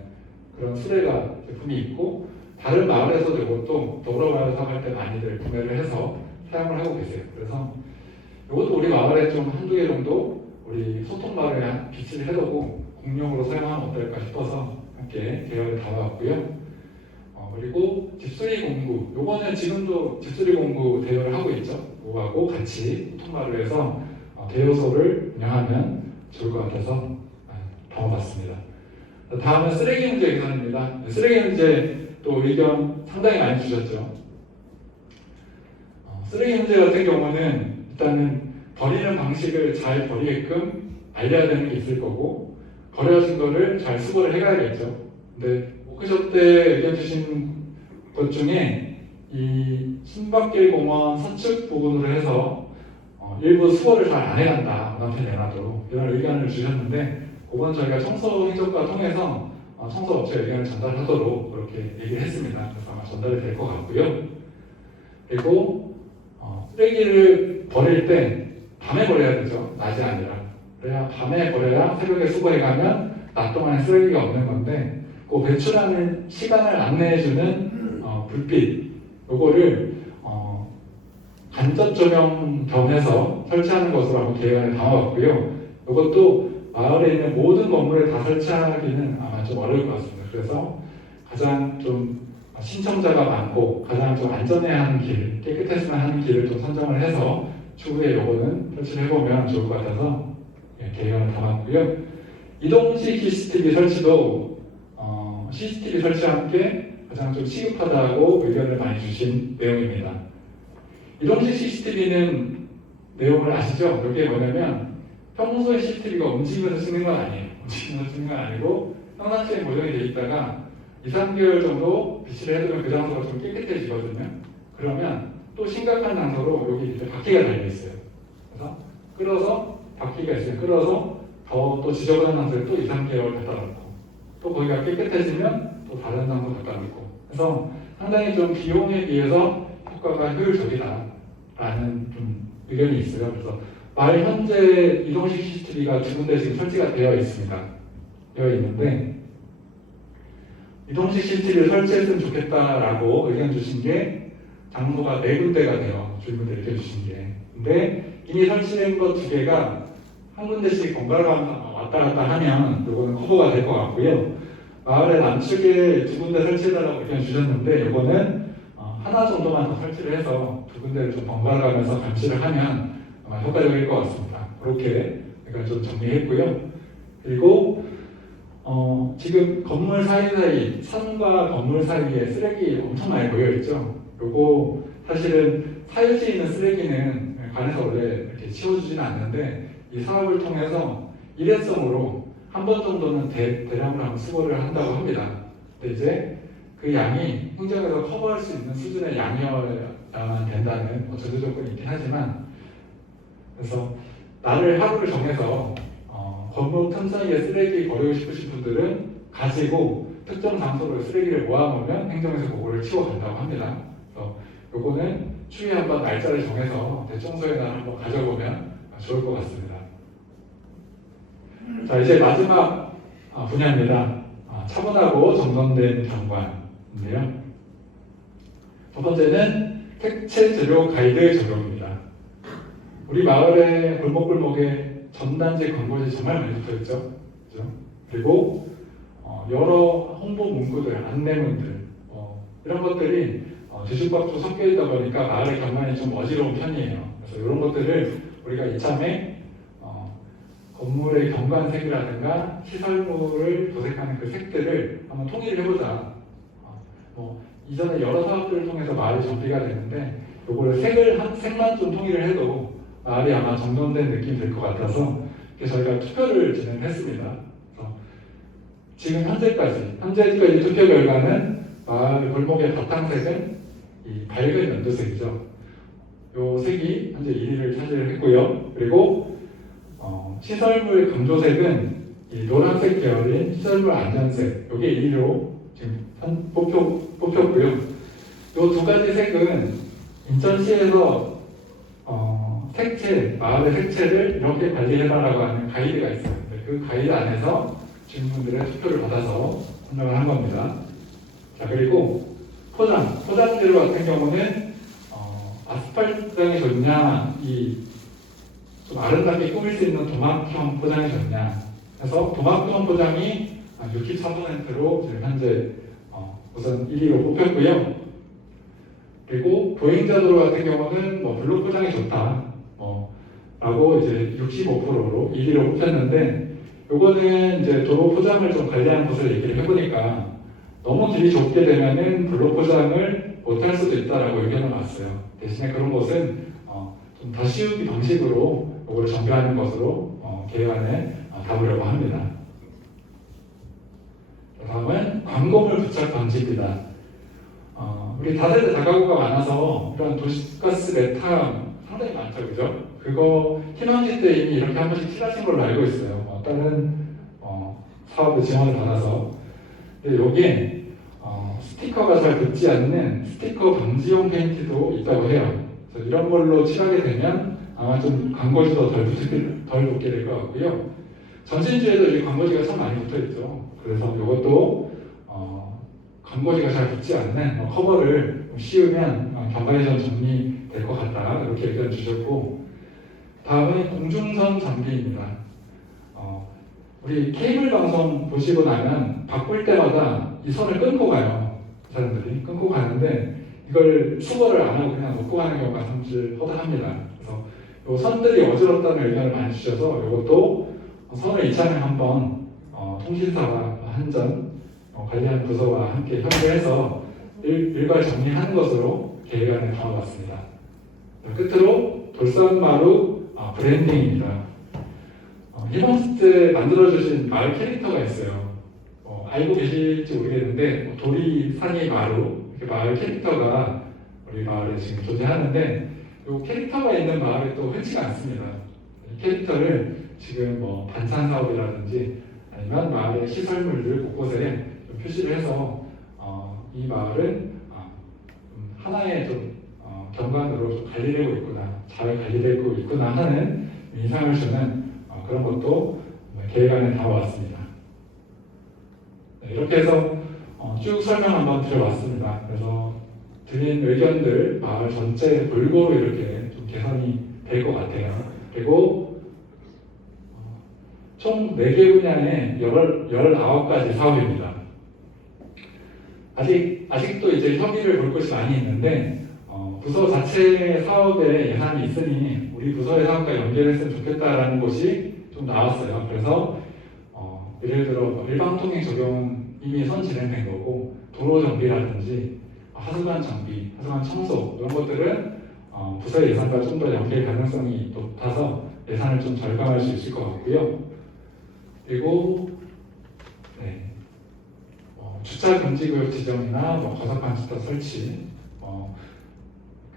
그런 수레가 제품이 있고, 다른 마을에서도 이것도 더불어마을 사업할 때 많이들 구매를 해서 사용을 하고 계세요. 그래서 이것도 우리 마을에 좀 한두 개 정도 우리 소통 마을에 비치를 해두고 공용으로 사용하면 어떨까 싶어서 함께 계획을 담아왔고요. 그리고 집수리 공구, 요거는 지금도 집수리 공구 대여를 하고 있죠. 그거하고 같이 통과를 해서 대여소를 운영하면 좋을 것 같아서 담아봤습니다. 다음은 쓰레기 문제 개선입니다. 쓰레기 문제 또 의견 상당히 많이 주셨죠. 쓰레기 문제 같은 경우는 일단은 버리는 방식을 잘 버리게끔 알려야 되는 게 있을 거고, 버려진 거를 잘 수거를 해가야겠죠. 근데 워크숍 때 의견 주신 것 중에 이 신박길 공원 서측 부분으로 해서 일부 수거를 잘 안 해간다, 남편 내놔도 이런 의견을 주셨는데, 그건 저희가 청소 행정과 통해서 청소업체 의견을 전달하도록 그렇게 얘기를 했습니다. 그래서 아마 전달이 될 것 같고요. 그리고 쓰레기를 버릴 때 밤에 버려야 되죠. 낮이 아니라. 그래야 밤에 버려야 새벽에 수거해가면 낮 동안에 쓰레기가 없는 건데, 그 배출하는 시간을 안내해주는 불빛, 요거를 간접 조명 겸해서 설치하는 것으로 한번 계획안에 담아봤고요. 이것도 마을에 있는 모든 건물에 다 설치하기는 아마 좀 어려울 것 같습니다. 그래서 가장 좀 신청자가 많고 가장 좀 안전해야 하는 길, 깨끗했으면 하는 길을 좀 선정을 해서 추후에 요거는 설치를 해보면 좋을 것 같아서 계획안을 담았고요. 이동식 CCTV 설치도 CCTV 설치와 함께 가장 좀 시급하다고 의견을 많이 주신 내용입니다. 이동식 CCTV는 내용을 아시죠? 이게 뭐냐면 평소에 CCTV가 움직이면서 찍는 건 아니에요. 움직이면서 찍는 건 아니고 평상시에 고정이 돼 있다가 2, 3개월 정도 비치를 해두면 그 장소가 좀 깨끗해지거든요. 그러면 또 심각한 장소로 여기 이제 바퀴가 달려있어요. 그래서 끌어서 바퀴가 있어요. 끌어서 더 또 지저분한 장소에 또 2, 3개월 갖다 놓고 또 거기가 깨끗해지면 또 다른 장소 갖다 놓고, 그래서 상당히 좀 비용에 비해서 효과가 효율적이다라는 좀 의견이 있어요. 그래서 마을 현재 이동식 CCTV가 두 군데 지금 설치가 되어 있는데 이동식 CCTV를 설치했으면 좋겠다라고 의견 주신 게 장소가 4군데가 돼요. 주민분들이 이렇게 주신 게. 근데 이미 설치된 것 두 개가 한 군데씩 번갈아 왔다 갔다 하면 이거는 커버가 될 것 같고요. 마을의 남측에 두 군데 설치해달라고 의견 주셨는데 이거는 하나 정도만 더 설치를 해서 두 군데를 좀 번갈아 가면서 감시를 하면 아마 효과적일 것 같습니다. 그렇게 제가 좀 정리했고요. 그리고 지금 건물 사이사이, 산과 건물 사이에 쓰레기 엄청 많이 모여있죠. 요거 사실은 사유지에 있는 쓰레기는 관에서 원래 이렇게 치워주지는 않는데 이 사업을 통해서 일회성으로 한 번 정도는 대량으로 한번 수거를 한다고 합니다. 근데 이제 그 양이 행정에서 커버할 수 있는 수준의 양이어야만 된다는 전제 조건이 있긴 하지만, 그래서 날을 하루를 정해서 건물 틈 사이에 쓰레기 버리고 싶으신 분들은 가지고 특정 장소로 쓰레기를 모아놓으면 행정에서 그거를 치워간다고 합니다. 그래서 요거는 추후에 한번 날짜를 정해서 대청소의 날 한번 가져보면 좋을 것 같습니다. 자, 이제 마지막 분야입니다. 차분하고 정돈된 경관인데요. 첫 번째는 색채 재료 가이드 적용입니다. 우리 마을의 골목골목에 전단지 광고지 정말 많이 붙어있죠. 그죠? 그리고 여러 홍보 문구들, 안내문들 이런 것들이 뒤죽박죽 섞여 있다 보니까 마을의 경관이 좀 어지러운 편이에요. 그래서 이런 것들을 우리가 이참에 건물의 경관색이라든가 시설물을 도색하는 그 색들을 한번 통일을 해보자. 이전에 여러 사업들을 통해서 마을이 정비가 됐는데 요거를 색만 좀 통일을 해도 마을이 아마 정돈된 느낌이 들 것 같아서 저희가 투표를 진행했습니다. 지금 현재까지 투표 결과는 마을 골목의 바탕색은 이 밝은 연두색이죠. 요 색이 현재 1위를 차지했고요. 그리고 시설물 강조색은 이 노란색 계열인 시설물 안전색, 이게 1위로 지금 뽑혔고요. 이 두 가지 색은 인천시에서 마을의 색채를 이렇게 관리해달라고 하는 가이드가 있어요. 그 가이드 안에서 주민분들의 투표를 받아서 선정을 한 겁니다. 자, 그리고 포장재료 같은 경우는 아스팔트 포장이 좋냐, 좀 아름답게 꾸밀 수 있는 도막형 포장이 좋냐 해서 도막형 포장이 64%로 지금 현재 우선 1위로 뽑혔고요. 그리고 보행자 도로 같은 경우는 블록 포장이 좋다 라고 이제 65%로 1위로 뽑혔는데, 요거는 이제 도로 포장을 좀 관리하는 것을 얘기를 해보니까 너무 길이 좁게 되면은 블록 포장을 못할 수도 있다라고 의견을 왔어요. 대신에 그런 것은 좀 더 쉬운 방식으로 이걸 정비하는 것으로 계획안에 담으려고 합니다. 다음은 광고물 부착 방지입니다. 우리 다세대 다가구가 많아서 이런 도시가스 메탄 상당히 많죠, 그죠? 그거 희망지 때 이미 이렇게 한 번씩 칠하신 걸로 알고 있어요. 다른 사업의 지원을 받아서. 근데 여기에 스티커가 잘 붙지 않는 스티커 방지용 페인트도 있다고 해요. 그래서 이런 걸로 칠하게 되면 아마 좀 광고지도 덜 붙게 될 것 같고요. 전신주에도 이 광고지가 참 많이 붙어 있죠. 그래서 이것도 광고지가 잘 붙지 않는 커버를 좀 씌우면 경관이 좀 정리될 것 같다, 이렇게 의견 주셨고, 다음은 공중선 장비입니다. 우리 케이블 방송 보시고 나면 바꿀 때마다 이 선을 끊고 가요. 사람들이 끊고 가는데 이걸 수거를 안 하고 그냥 놓고 가는 경우가 사실 허다합니다. 그래서 요 선들이 어지럽다는 의견을 많이 주셔서 이것도 선을 이참에 한번 통신사와 한전 관리하는 부서와 함께 협의해서 일괄 정리하는 것으로 계획안에 담아봤습니다. 끝으로 돌산마루 브랜딩입니다. 이번 때 만들어주신 마을 캐릭터가 있어요. 알고 계실지 모르겠는데 도리, 산이, 마루 이렇게 마을 캐릭터가 우리 마을에 지금 존재하는데, 이 캐릭터가 있는 마을이 또 흔치가 않습니다. 이 캐릭터를 지금 반찬 사업이라든지 아니면 마을의 시설물들 곳곳에 좀 표시를 해서 이 마을은 하나의 좀 경관으로 좀 관리되고 있구나, 잘 관리되고 있구나 하는 인상을 주는 그런 것도 계획안에 담아왔습니다. 네, 이렇게 해서 쭉 설명 한번 드려봤습니다. 그래서 드린 의견들 마을 전체 골고루 이렇게 좀 개선이 될 것 같아요. 그리고 총 4개 분야에 19가지 사업입니다. 아직도 이제 협의를 볼 것이 많이 있는데, 부서 자체의 사업에 예산이 있으니 우리 부서의 사업과 연계했으면 좋겠다라는 것이 좀 나왔어요. 그래서 예를 들어 일방통행 적용은 이미 진행된 거고, 도로 정비라든지 하수관 정비, 하수관 청소 이런 것들은 부서의 예산과 좀 더 연계 가능성이 높아서 예산을 좀 절감할 수 있을 것 같고요. 그리고 주차 금지구역 지정이나 과속판 주차 설치,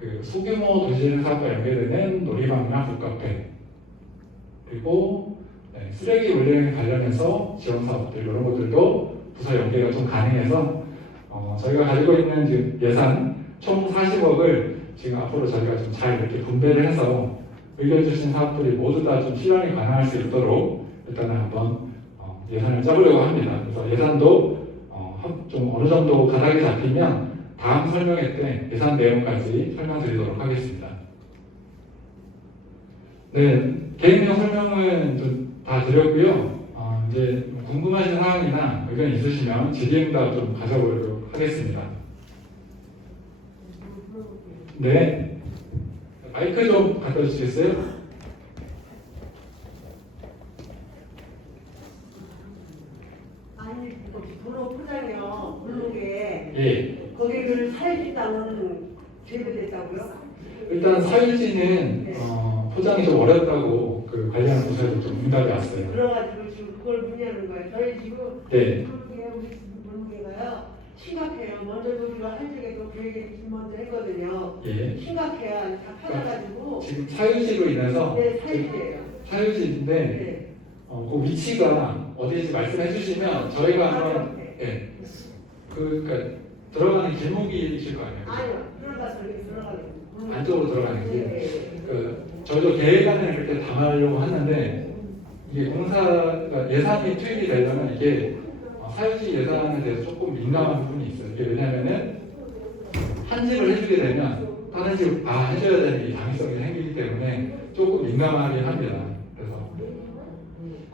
그 소규모 도시재생 사업과 연계되는 놀이방이나 북카페, 그리고 쓰레기 원료에 관련해서 지원 사업들 이런 것들도 부서 연계가 좀 가능해서 저희가 가지고 있는 예산 총 40억을 지금 앞으로 저희가 좀 잘 이렇게 분배를 해서 의견 주신 사업들이 모두 다 좀 실현이 가능할 수 있도록 일단은 한번 예산을 짜보려고 합니다. 그래서 예산도 좀 어느 정도 가닥이 잡히면 다음 설명회 때 예산 내용까지 설명드리도록 하겠습니다. 네, 계획명 설명은 좀 다 드렸고요. 이제 궁금하신 사항이나 의견 있으시면 질의응답 좀 가져보도록 하겠습니다. 네, 마이크 좀 갖다 주시겠어요? 아니, 도로 포장이요, 블록에 예. 거기를 사유지 땅은 제외됐다고요? 일단 사유지는 포장이 좀 어렵다고 그 관련 부서에서 좀 응답이 왔어요. 그래가지고 지금 그걸 문의하는 거예요. 저희 지금 네. 블록에 우리 블록에가요 심각해요. 먼저 우리가 할 적에도 계획을 먼저 했거든요. 예. 심각해요. 다 팔아가지고. 지금 사유지로 인해서 네, 사유지예요. 사유지인데 네. 그 위치가 어디인지 말씀해 주시면 저희가 한번 그러니까 들어가는 길목이실 거 아니에요? 아니요, 들어가서 여기 들어가는. 안쪽으로 들어가는 길. 네. 저희도 계획안을 그렇게 담으려고 하는데 이게 공사가 예산이 투입이 되려면 이게 사유지 예산에 대해서 조금 민감한 부분이 있어요. 이게 왜냐하면은 한 집을 해주게 되면 다른 집을 다 해줘야 되는 이 당위성이 생기기 때문에 조금 민감하긴 합니다. 그래서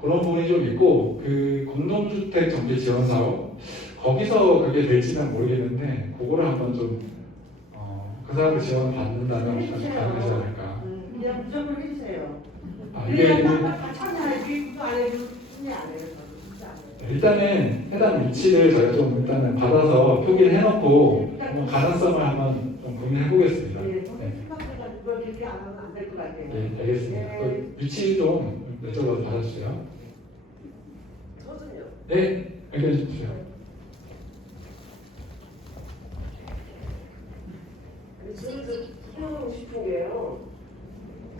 그런 부분이 좀 있고 그 공동주택 정비 지원 사업 거기서 그게 될지는 모르겠는데 그거를 한번 좀 그 사람을 지원 받는다면 가능하지 않을까. 그냥 무조건 해주세요. 이게 다 참여하지 그거 안 해도 참여 안 해요. 진짜 안 해요. 일단은 해당 위치를 저희가 좀 일단은 받아서 표기를 해놓고 한번 가능성을 한번 좀 고민해 보겠습니다. 네, 생각해가지고 그걸 그렇게 안 하면 안 될 것 같아요. 네, 알겠습니다. 네. 그 위치 좀 여쭤봐도 받아주세요. 저는요. 네, 연결해 주십시오. 저는 설명하고 싶은 게요.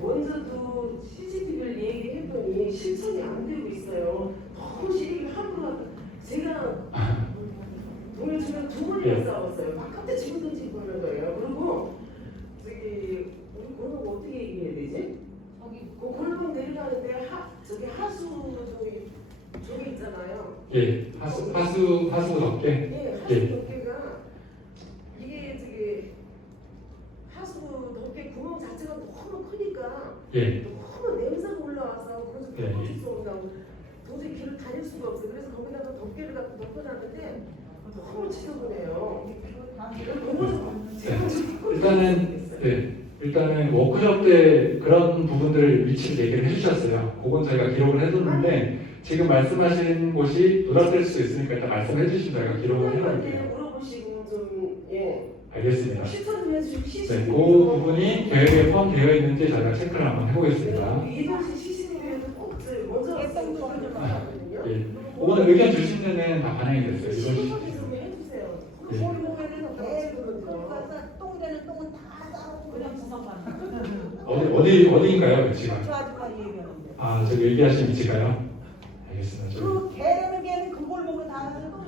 먼저도 CCTV를 얘기했더니 실천이 안 되고 있어요. 너무 시리가 함부로 제가 돈을 주면 2번이나 싸웠어요. 바깥에 집어던지고 그러는 거예요. 그리고 저기 우리 골목 어떻게 얘기해야 되지? 그 골목 내려가는데 저기 하수 저기 있잖아요. 예, 하수 덮개. 예, 하수 덮개가 이게 저기 하수 덮개 구멍 자체가 너무 크니까 예, 너무 냄새가 올라와서 그래서 예, 도저히 온다고 도저히 길을 다닐 수가 없어요. 그래서 거기다가 덮개를 갖고 덮어놨는데 너무 지저분해요. 일단은 워크숍 때 그런 부분들 위치를 얘기를 해주셨어요. 그건 저희가 기록을 해뒀는데 지금 말씀하신 곳이 누락될 수 있으니까 일단 말씀해 주시면 저희가 기록을 해놓을게요. 물어보시고 좀 예. 알겠습니다. 시청 좀 해주시고 네, 그 부분이 계획에 포함되어 있는지 저희가 체크를 한번 해보겠습니다. 이동식 CCTV에는 꼭 먼저 확인을 받았거든요. 예, 오늘 의견 주신 데는 다 반영이 됐어요. 이번 시청하게 좀 해주세요. 예. 거기 보면은 계속 똥 되는 똥은 다 싸고 그냥 부서만. 어디인가요, 위치가? 저 아줌마 얘기하는데. 아, 저기 얘기하신 위치가요? 알겠습니다. 저기. 그 개는 개는 그걸 보고 다 하는 거.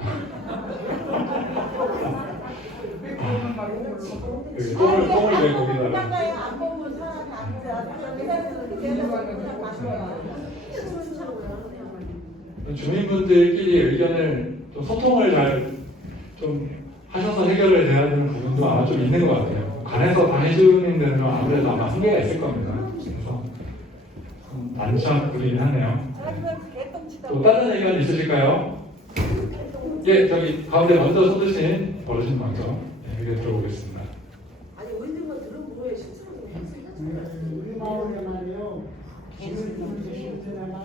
그 똥을 왜 거기다가? 가요 안 보면 사람이 안 돼. 계산해서 그냥 가져와. 주민분들끼리 의견을 좀 소통을 잘 좀 하셔서 해결을 해야 되는 부분도 아마 좀 있는 것 같아요. 관에서 다 해주는 데는 아무래도 아마 한계가 있을 겁니다. 그래서 난처하긴 하네요. 또 다른 의견 있으실까요? 예, 저기 가운데 먼저 손 드신 어르신 먼저 의견 들어보겠습니다. 아니 의견만 들어보고야 실천하는 우리 마을에 말이요. 지금 시스템에만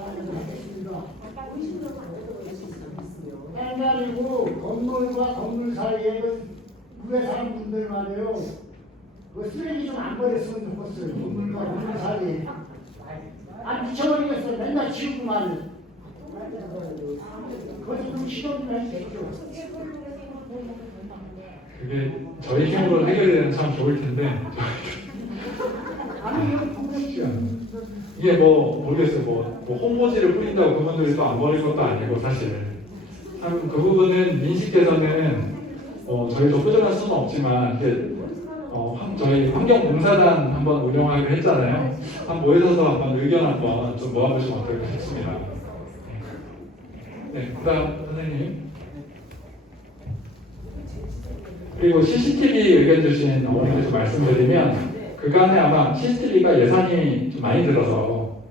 있습니다. 딸다리고 건물과 건물 사이에 구에 사는 분들 말이에요. 그 쓰레기 좀 안 버렸으면 좋겠어요. 건물과 건물 사이에. 안 미쳐버리겠어요. 맨날 치우고만. 그거 좀 시도 좀 해주십시오. 그게 저희 힘으로 해결되면 참 좋을 텐데 아니 이거 보십시오. 이게 뭐 모르겠어요. 뭐 홍보지를 뿌린다고 그분들이 또 안 버릴 것도 아니고 사실 참 그 부분은 민식 개선은 저희도 꾸준할 수는 없지만 이제 저희 환경봉사단 한번 운영하기로 했잖아요. 한번 모여서 한번 의견 한번 좀 모아보시면 어떨까 싶습니다. 네, 그다음 선생님. 그리고 CCTV 의견 주신 어머니께서 말씀드리면 그간에 아마 CCTV가 예산이 좀 많이 들어서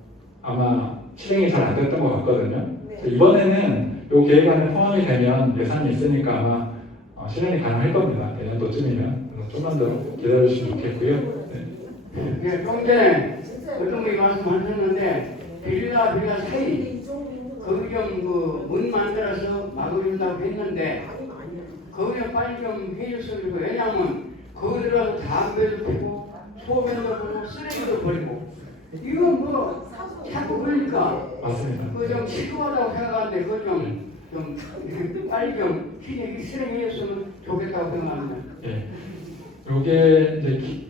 아마 실행이 잘 안 됐던 것 같거든요. 이번에는 이 계획안에 포함이 되면 예산이 있으니까 아마 실행이 가능할 겁니다. 내년도쯤이면. 그래서 좀만 더 기다려주시면 좋겠고요. 네. 예, 좀 전에 어떤 분이 말씀하셨는데 빌라 사이 거기 좀 문 만들어서 막아준다고 했는데 거기에 빨리 좀 해줬으면 좋겠고 왜냐하면 거기 들어가서 담배도 피고 소변도 보고 쓰레기도 버리고 이건 뭐 자꾸 그러니까 맞습니다. 그거 좀 시급하다고 생각하는데 그거 좀 빨리 좀 쓰레기 해줬으면 좋겠다고 생각합니다. 예. 요게 이제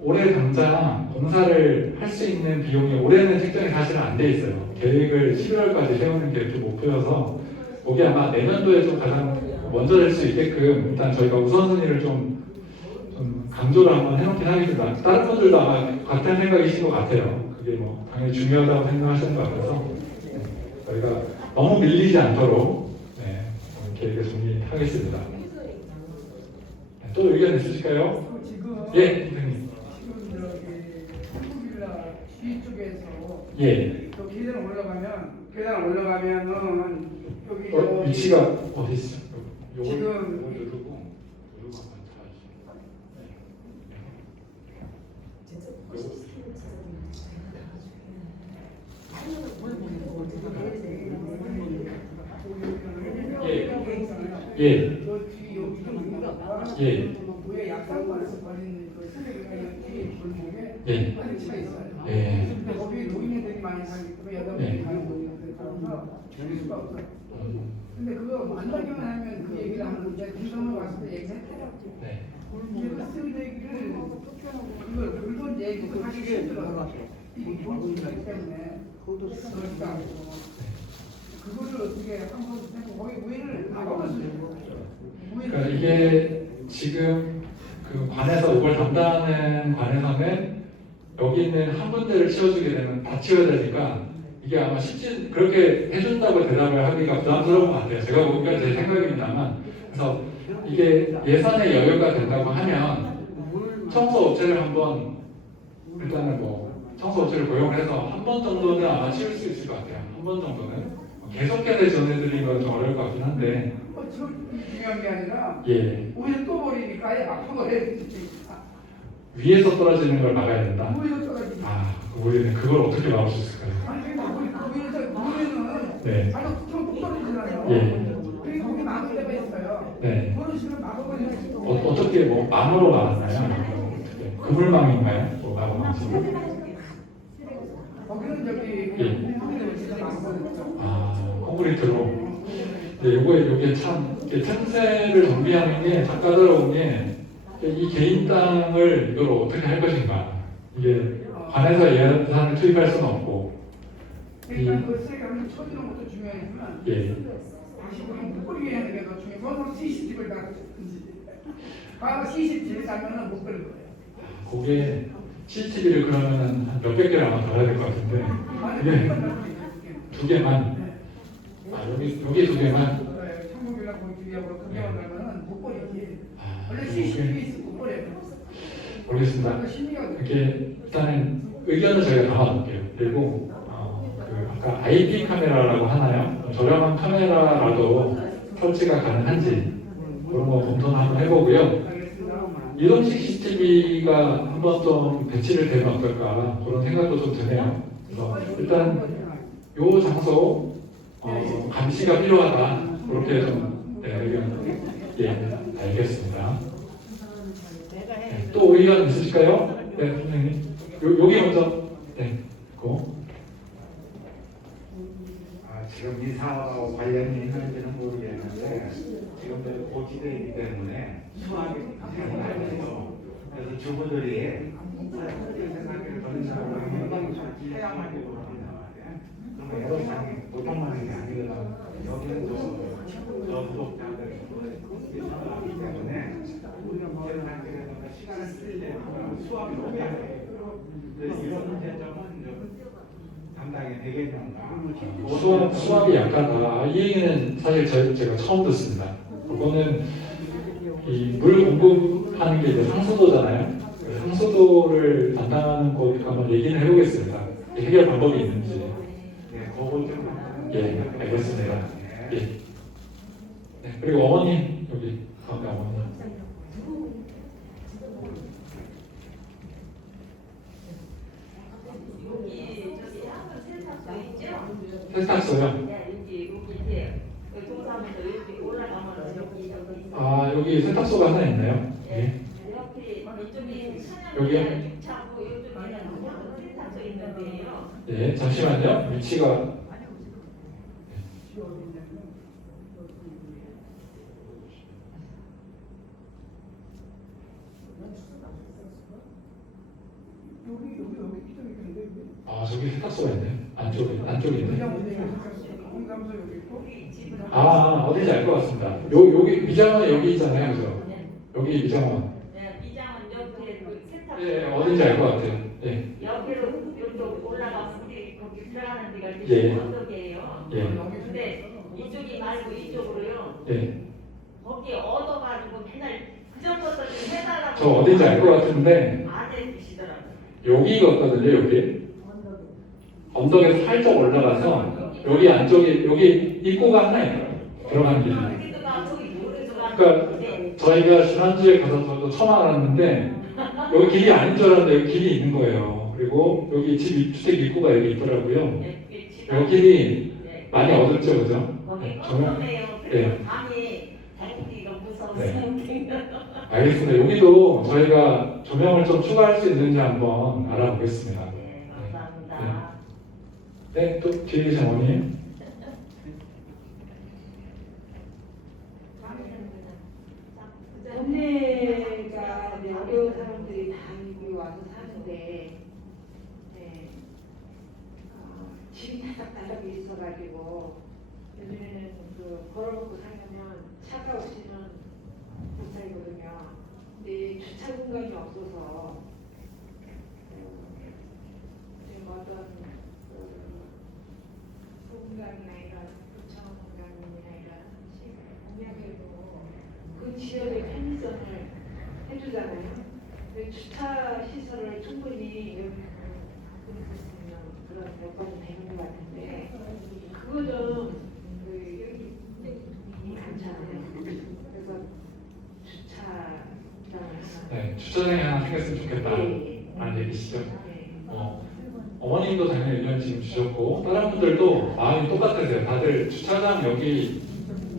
올해 당장 공사를 할 수 있는 비용이 올해는 책정이 사실은 안 돼 있어요. 계획을 11월까지 세우는 게 좀 목표여서 그게 아마 내년도에 좀 가장 먼저 될 수 있게끔 일단 저희가 우선순위를 좀 강조를 한번 해놓긴 하겠습니다. 다른 분들도 아마 같은 생각이신 것 같아요. 그게 뭐 당연히 중요하다고 생각하시는 것 같아서 저희가 너무 밀리지 않도록 계획을 정리하겠습니다. 또 의견 있으실까요? 지금 예, 선생님. 지금 저기 한국빌라 뒤쪽에서 예. 또 계단 올라가면은 여기 위치가 어디 있죠? 지금 누르고 한번 예. 예. 저 뒤 여기 좀 예. 왜 약상관에서 버리는 그 쓰레기가 여기 골목에 예. 많이 차 있어요. 예. 근데 거기 노인들이 많이 살기 때문에 여자분들이 가는 곳이거든요. 그래서 줄일 수가 없어요. 근데 그거 만나기만 하면 그 얘기를 하는데 김성을 왔을 때 얘기했대요. 네. 그 쓰레기를 그걸 물건 얘기도 하기 힘들어서 이게 용기이기 때문에 그렇지도 않고 그거를 어떻게 한번 해서 거기 우회를 나가봤어요. 그러니까 이게 지금 그 관에서 이걸 담당하는 관에서는 여기 있는 한 군데를 치워주게 되면 다 치워야 되니까 이게 아마 쉽지 그렇게 해준다고 대답을 하기가 부담스러운 것 같아요. 제가 보니까 제 생각입니다만 그래서 이게 예산의 여유가 된다고 하면 청소 업체를 한번 일단은 뭐 청소 업체를 고용해서 한 번 정도는 아마 치울 수 있을 것 같아요. 한 번 정도는 계속해서 전해드리는 건 좀 어려울 것 같긴 한데 중요한 게 아니라 예 우에 떠버리니까 아예 막혀버려야 위에서 떨어지는 걸 막아야 된다. 우에서 떠가지고 우리는 그걸 어떻게 막을 수 있을까요? 아니 그러니까 우에서 보면은 네. 아주 툭 떨어지잖아요. 예. 그리고 거기 막을 때가 있어요. 네. 그런 식으로 막아버리면 어떻게 뭐 망으로 막았나요? 그물망인가요? 뭐 막아놓지? 거기는 저기 예. 콘크리트로 막거든요. 콘크리트로. 요게 참 이게 틈새를 정비하는 게 참 까다로운 게 이 개인 땅을 이걸 어떻게 할 것인가. 이게 관에서 예산을 투입할 수는 없고. 그러니까 그 쓰레기를 쳐주는 것도 중요하지만 예. 다시 그냥 못 버리게 하는 게 더 중요해요. 서로 CCTV를 다 과거 CCTV 달면은 못 버릴 거예요. 그게 CCTV를 그러면 한 몇백 개를 아마 달아야 될 것 같은데. 아니 이게 그건 두 개만. 여기 두 개만. 한국이랑 거기 비하고 두 개만 달면은 못 버리지. 원래 그게 CCTV 있으면 못 버려요. 모르겠습니다. 그러니까 심리가 그게 일단은 의견을 저희가 담아놓을게요. 그리고 아까 IP 카메라라고 하나요? 저렴한 카메라라도 설치가 가능한지 그런 거 검토를 한번 해보고요. 이동식 CCTV가 한번 좀 배치를 되면 어떨까 그런 생각도 좀 드네요. 그래서 일단 요 장소 감시가 필요하다 그렇게 좀 의견 알겠습니다. 또 의견 있으실까요? 네, 선생님. 여기 먼저 고. 지금 이 사업하고 관련이 있는지는 모르겠는데 지금 고지대이기 때문에 수학이 장난 아니에요. 그래서 주부들이 생각해서 그런 상황에 해야만 되고 그러면 애로사항이 보통만한 게 아니거든. 여기는 저 구독자들이 하기 때문에 우리가 시간을 쓸 때 수학이 높아요. 이런 문제점은 담당이 되겠는가? 수압이 약하다. 이 얘기는 사실 제가 처음 듣습니다. 그거는 이 물 공급하는 게 이제 상수도잖아요. 상수도를 담당하는 곳 한번 얘기를 해보겠습니다. 해결 방법이 있는지. 네, 그거 좀. 예, 알겠습니다. 예. 네, 그리고 어머님 여기 가운데 어머님. 세탁소요? 아 여기 세탁소가 하나 있나요? 예. 여기요? 네, 잠시만요. 위치가 저기 세탁소가 있네요. 안쪽에 있네. 공감소 여기 있고 어딘지 알 것 같습니다. 여기 미장원 여기 있잖아요, 그죠? 여기 미장원. 미장원 옆에 그 세탁소. 예, 어딘지 알 것 같아요. 예. 옆으로 이쪽 올라가면 우리 거기 들어가는 데가 예. 이제 언덕이에요. 예. 근데 이쪽이 말고 이쪽으로요. 예. 거기 얻어가지고 맨날 그 정도 좀 해달라고. 저 어딘지 알 것 같은데 안 해주시더라고요. 여기거든요, 여기. 언덕에서 살짝 올라가서 여기 안쪽에 여기 입구가 하나 있어요. 들어가는 길이. 여기도가 저기 모르도가. 그러니까 저희가 지난주에 가서 저도 처음 알았는데 여기 길이 아닌 줄 알았는데 여기 길이 있는 거예요. 그리고 여기 주택 입구가 여기 있더라고요. 여기 길이 많이 어둡죠, 그죠? 거기 정말? 꼼꼼해요. 예. 그래서 밤에 다니기가 무서워서. 알겠습니다. 여기도 저희가 조명을 좀 추가할 수 있는지 한번 알아보겠습니다. 네, 감사합니다. 네, 또 뒤에 계신 어머님. 동네가 이제 어려운 사람들이 다 여기 와서 사는데 집이 다닥다닥 있어가지고 요즘에는 그 걸어놓고 살려면 차가 없이는 못 살거든요. 근데 주차 공간이 없어서 지금 어떤 공간이나 이런 주차 공간이나 이런 공약에도 그 지역의 편의성을 해주잖아요. 근데 주차 시설을 충분히 여기 그릴 수 있는 그런 여건이 되는 것 같은데 그거 좀 여기 많잖아요. 그래서 주차장을 네, 주차장이 하나 생겼으면 좋겠다라는 얘기시죠. 어머님도 당연히 의견 지금 주셨고 다른 분들도 마음이 똑같으세요. 다들 주차장 여기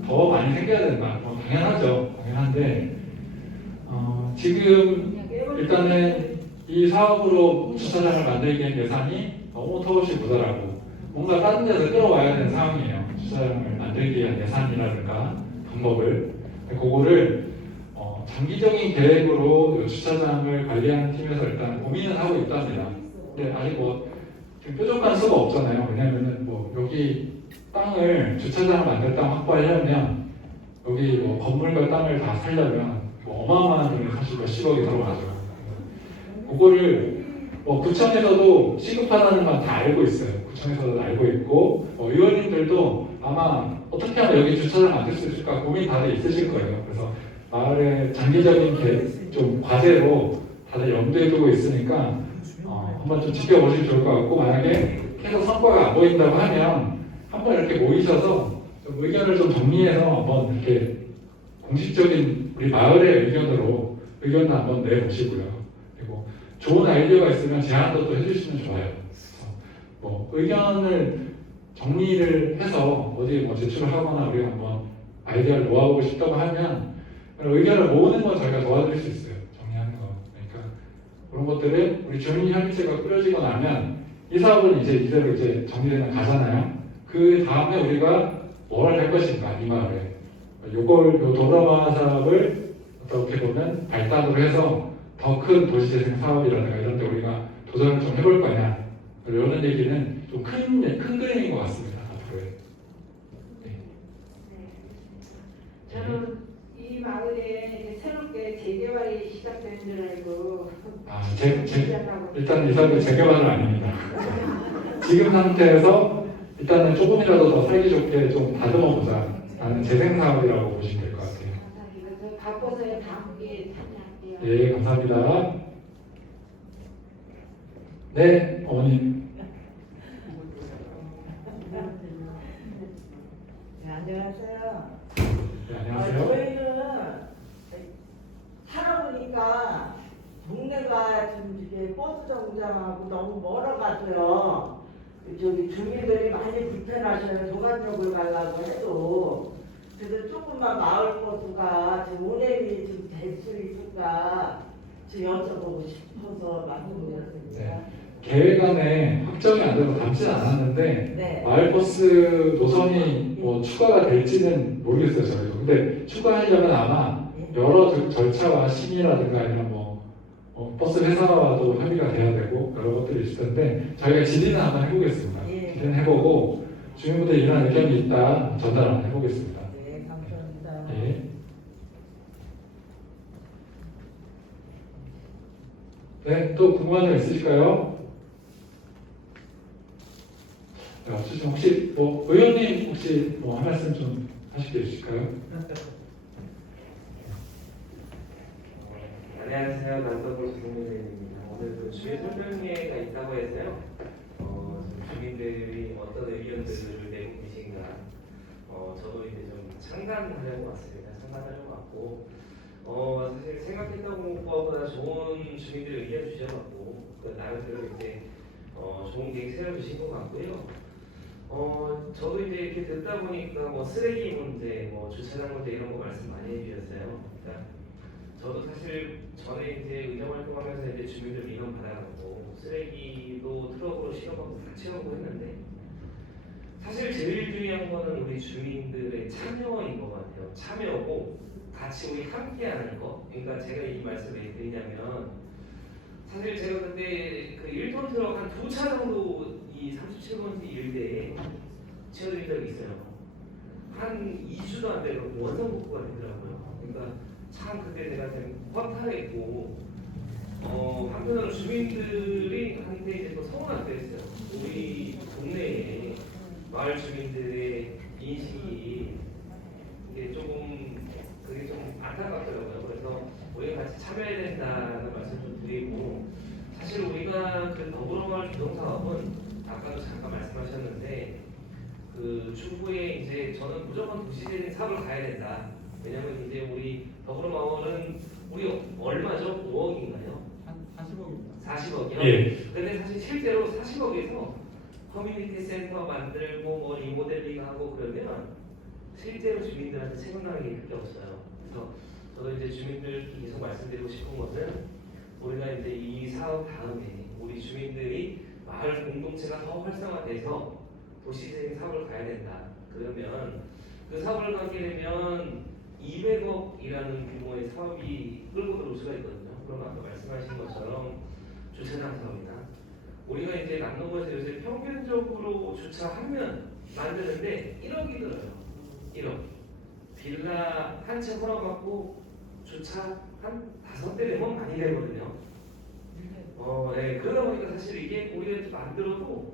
더 많이 생겨야 된다. 당연하죠. 당연한데 지금 일단은 이 사업으로 주차장을 만들기엔 예산이 너무 턱없이 모자라고 뭔가 다른 데서 끌어와야 되는 상황이에요. 주차장을 만들기 위한 예산이라든가 방법을 그거를 장기적인 계획으로 이 주차장을 관리하는 팀에서 일단 고민을 하고 있답니다. 근데 아직 지금 뾰족한 수가 없잖아요. 왜냐면은 여기 땅을 주차장을 만들 땅 확보하려면 여기 건물과 땅을 다 살려면 어마어마한 돈이 사실 몇십억이 들어가죠. 그거를 구청에서도 시급하다는 건 다 알고 있어요. 구청에서도 알고 있고 의원님들도 아마 어떻게 하면 여기 주차장 만들 수 있을까 고민 다들 있으실 거예요. 그래서 마을의 장기적인 좀 과제로 다들 염두에 두고 있으니까 한번 좀 지켜보시면 좋을 것 같고 만약에 계속 성과가 안 보인다고 하면 한번 이렇게 모이셔서 좀 의견을 좀 정리해서 한번 이렇게 공식적인 우리 마을의 의견으로 의견도 한번 내보시고요. 그리고 좋은 아이디어가 있으면 제안도 또 해주시면 좋아요. 그래서 뭐 의견을 정리를 해서 어디에 뭐 제출을 하거나 우리가 한번 아이디어를 모아보고 싶다고 하면 의견을 모으는 건 저희가 도와드릴 수 있어요. 정리하는 거. 그러니까 그런 것들은 우리 주민협의체가 꾸려지고 나면 이 사업은 이제 이대로 이제 정리되면 가잖아요. 그 다음에 우리가 뭘 할 것인가 이 마을에 요 도로마을 사업을 어떻게 보면 발단으로 해서 더 큰 도시재생 사업이라든가 이런 데 우리가 도전을 좀 해볼 거냐 이런 얘기는 좀 큰 그림인 것 같습니다. 앞으로의. 저는 이 마을에 이제 새롭게 재개발이 시작되는 줄 알고 일단 이 사업은 재개발은 아닙니다. 지금 상태에서 일단은 조금이라도 더 살기 좋게 좀 다듬어 보자 라는 재생 사업이라고 보시면 될 것 같아요. 감사합니다. 바빠서요. 다음 기회에 참여할게요. 예, 감사합니다. 네, 어머님. 네, 안녕하세요. 네, 안녕하세요. 저희는 살아보니까 동네가 지금 이게 버스 정류장하고 너무 멀어가지고요. 저기 주민들이 많이 불편하셔요. 도관역을 가려고 해도. 그래서 조금만 마을 버스가 지금 운행이 좀 될 수 있을까 지금 여쭤보고 싶어서 말씀드렸습니다. 네. 계획 안에 확정이 안 되고 담지는 않았는데 네. 마을버스 노선이 뭐 추가가 될지는 모르겠어요. 저희도. 근데 추가하려면 아마 여러 절차와 심의라든가 이런 버스 회사와도 협의가 돼야 되고 여러 것들이 있을 텐데 저희가 질의는 한번 해보겠습니다. 예. 질의는 해보고 주민분들 이런 의견이 있다 전달 한번 해보겠습니다. 네, 감사합니다. 예. 네, 또 궁금한 점 있으실까요? 네, 없으시면 혹시 의원님 혹시 한 말씀 좀 하실 게 있으실까요? 안녕하세요. 남서구 주민들입니다. 오늘 주민 설명회가 있다고 해서요. 주민들이 어떤 의견들을 내고 계신가. 저도 이제 좀 참관하려고 왔습니다. 참관하려고 왔고, 사실 생각했던 것보다 좋은 주민들 의견 주셔갖고, 나름대로 이제 좋은 계획 세워주신 것 같고요. 저도 이제 이렇게 듣다 보니까 쓰레기 문제, 주차장 문제 이런 거 말씀 많이 해주셨어요. 그러니까 저도 사실 전에 이제 의정 활동하면서 이제 주민들 민원 받아가지고 쓰레기도 트럭으로 실어가고 다 채우고 했는데 사실 제일 중요한 거는 우리 주민들의 참여인 것 같아요. 참여고 같이 우리 함께하는 거. 그러니까 제가 이 말씀을 왜 드리냐면 사실 제가 그때 그 1톤 트럭 한 2차 정도 이 37번지 일대에 채워드린 적이 있어요. 한 2주도 안 되고 원상복구가 되더라고요. 그러니까 참 그때 제가 좀 허탈했고 한편으로 주민들이 한테 이제 또 서운할 때 했어요. 우리 동네에 마을 주민들의 인식이 이게 조금 그게 좀 안타깝더라고요. 그래서 우리가 같이 참여해야 된다는 말씀 좀 드리고 사실 우리가 그 더불어마을 교통사업은 아까도 잠깐 말씀하셨는데 그 추후에 이제 저는 무조건 도시재생 사업을 가야 된다. 왜냐면 이제 우리 더불어마을은 우리 얼마죠? 5억인가요? 한 40억입니다. 40억이요? 예. 근데 사실 실제로 40억에서 커뮤니티 센터 만들고 리모델링 하고 그러면 실제로 주민들한테 세분하는 게 그렇게 없어요. 그래서 저도 이제 주민들 계속 말씀드리고 싶은 것은 우리가 이제 이 사업 다음에 우리 주민들이 마을 공동체가 더 활성화돼서 도시재생 사업을 가야 된다. 그러면 그 사업을 가게 되면 200억이라는 규모의 사업이 끌고 들어올 수가 있거든요. 그럼 아까 말씀하신 것처럼 주차장 사업이나 우리가 이제 남동구에서 요새 평균적으로 주차 한 면 만드는데 1억이 들어요. 1억. 빌라 한 채 허락받고 주차 한 5대 되면 많이 되거든요. 네. 그러다 보니까 사실 이게 우리가 만들어도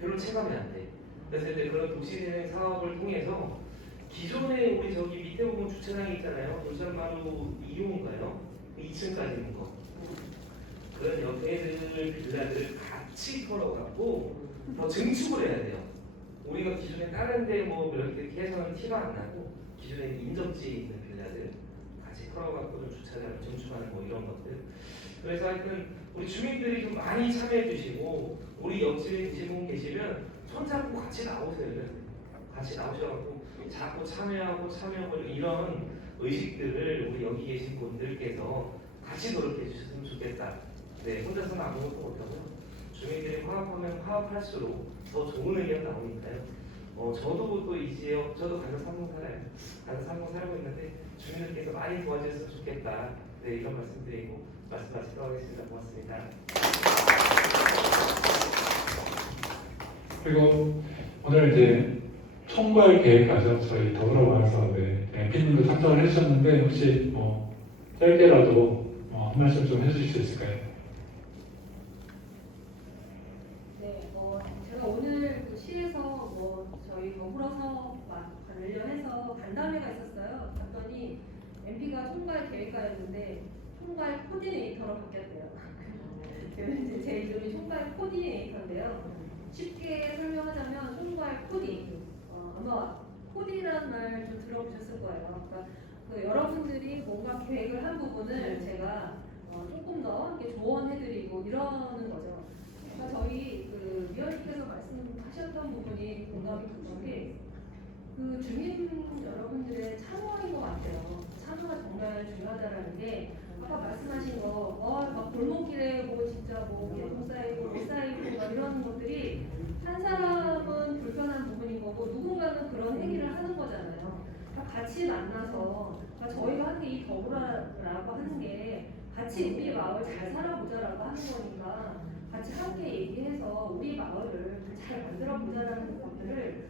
별로 체감이 안 돼. 그래서 이제 그런 도시재생 사업을 통해서 기존에 우리 저기 밑에 보면 주차장이 있잖아요. 울산마루 2호인가요? 2층까지 있는 거. 그런 옆에 있는 빌라들을 같이 털어갖고 더 증축을 해야 돼요. 우리가 기존에 다른데 뭐 이렇게 해서는 티가 안 나고 기존에 인접지에 있는 빌라들 같이 풀어갖고 좀 주차장을 증축하는 뭐 이런 것들. 그래서 하여튼 우리 주민들이 좀 많이 참여해 주시고 우리 옆집에 계신 분 계시면 손잡고 같이 나오세요. 같이 나오셔갖고 자꾸 참여하고 이런 의식들을 우리 여기 계신 분들께서 같이 노력해 주셨으면 좋겠다. 네, 혼자서는 아무것도 못하고요. 주민들이 화합하면 화합할수록 더 좋은 의견 나오니까요. 저도 또 이 지역, 저도 가는 상공 살아요. 가는 상공 살고 있는데 주민들께서 많이 도와주셨으면 좋겠다. 네, 이런 말씀드리고 말씀 마치도록 하겠습니다. 고맙습니다. 그리고 오늘 이제 총괄 계획하셔 저희 더불어마을 사업에 MP님도 참석을 해주셨는데 혹시 뭐 짧게라도 한 말씀 좀 해주실 수 있을까요? 네, 제가 오늘 그 시에서 뭐 저희 더불어 사업 관련해서 간담회가 있었어요. 갔더니 MP가 총괄 계획가였는데 총괄 코디네이터로 바뀌었대요. 그래서 이제 제 이름이 총괄 코디네이터인데요. 쉽게 설명하자면 총괄 코디. 아마 코디라는 말 좀 들어보셨을 거예요. 그러니까 그 여러분들이 뭔가 계획을 한 부분을 제가 조금 더 이렇게 조언해드리고 이러는 거죠. 그러니까 저희 그 위원님께서 말씀하셨던 부분이 공감이 컸던 게 그 주민 여러분들의 참여인 것 같아요. 참여가 정말 중요하다라는 게 아까 말씀하신 거, 막 골목길에 뭐 진짜 뭐 개똥 쌓이고 못 쌓이고 막 이런 것들이 한 사람은 불편한 부분인 거고 누군가는 그런 행위를 하는 거잖아요. 그러니까 같이 만나서 그러니까 저희가 하는 게 이 더불어라고 하는 게 같이 우리 마을 잘 살아보자라고 하는 거니까 같이 함께 얘기해서 우리 마을을 잘 만들어 보자라는 것들을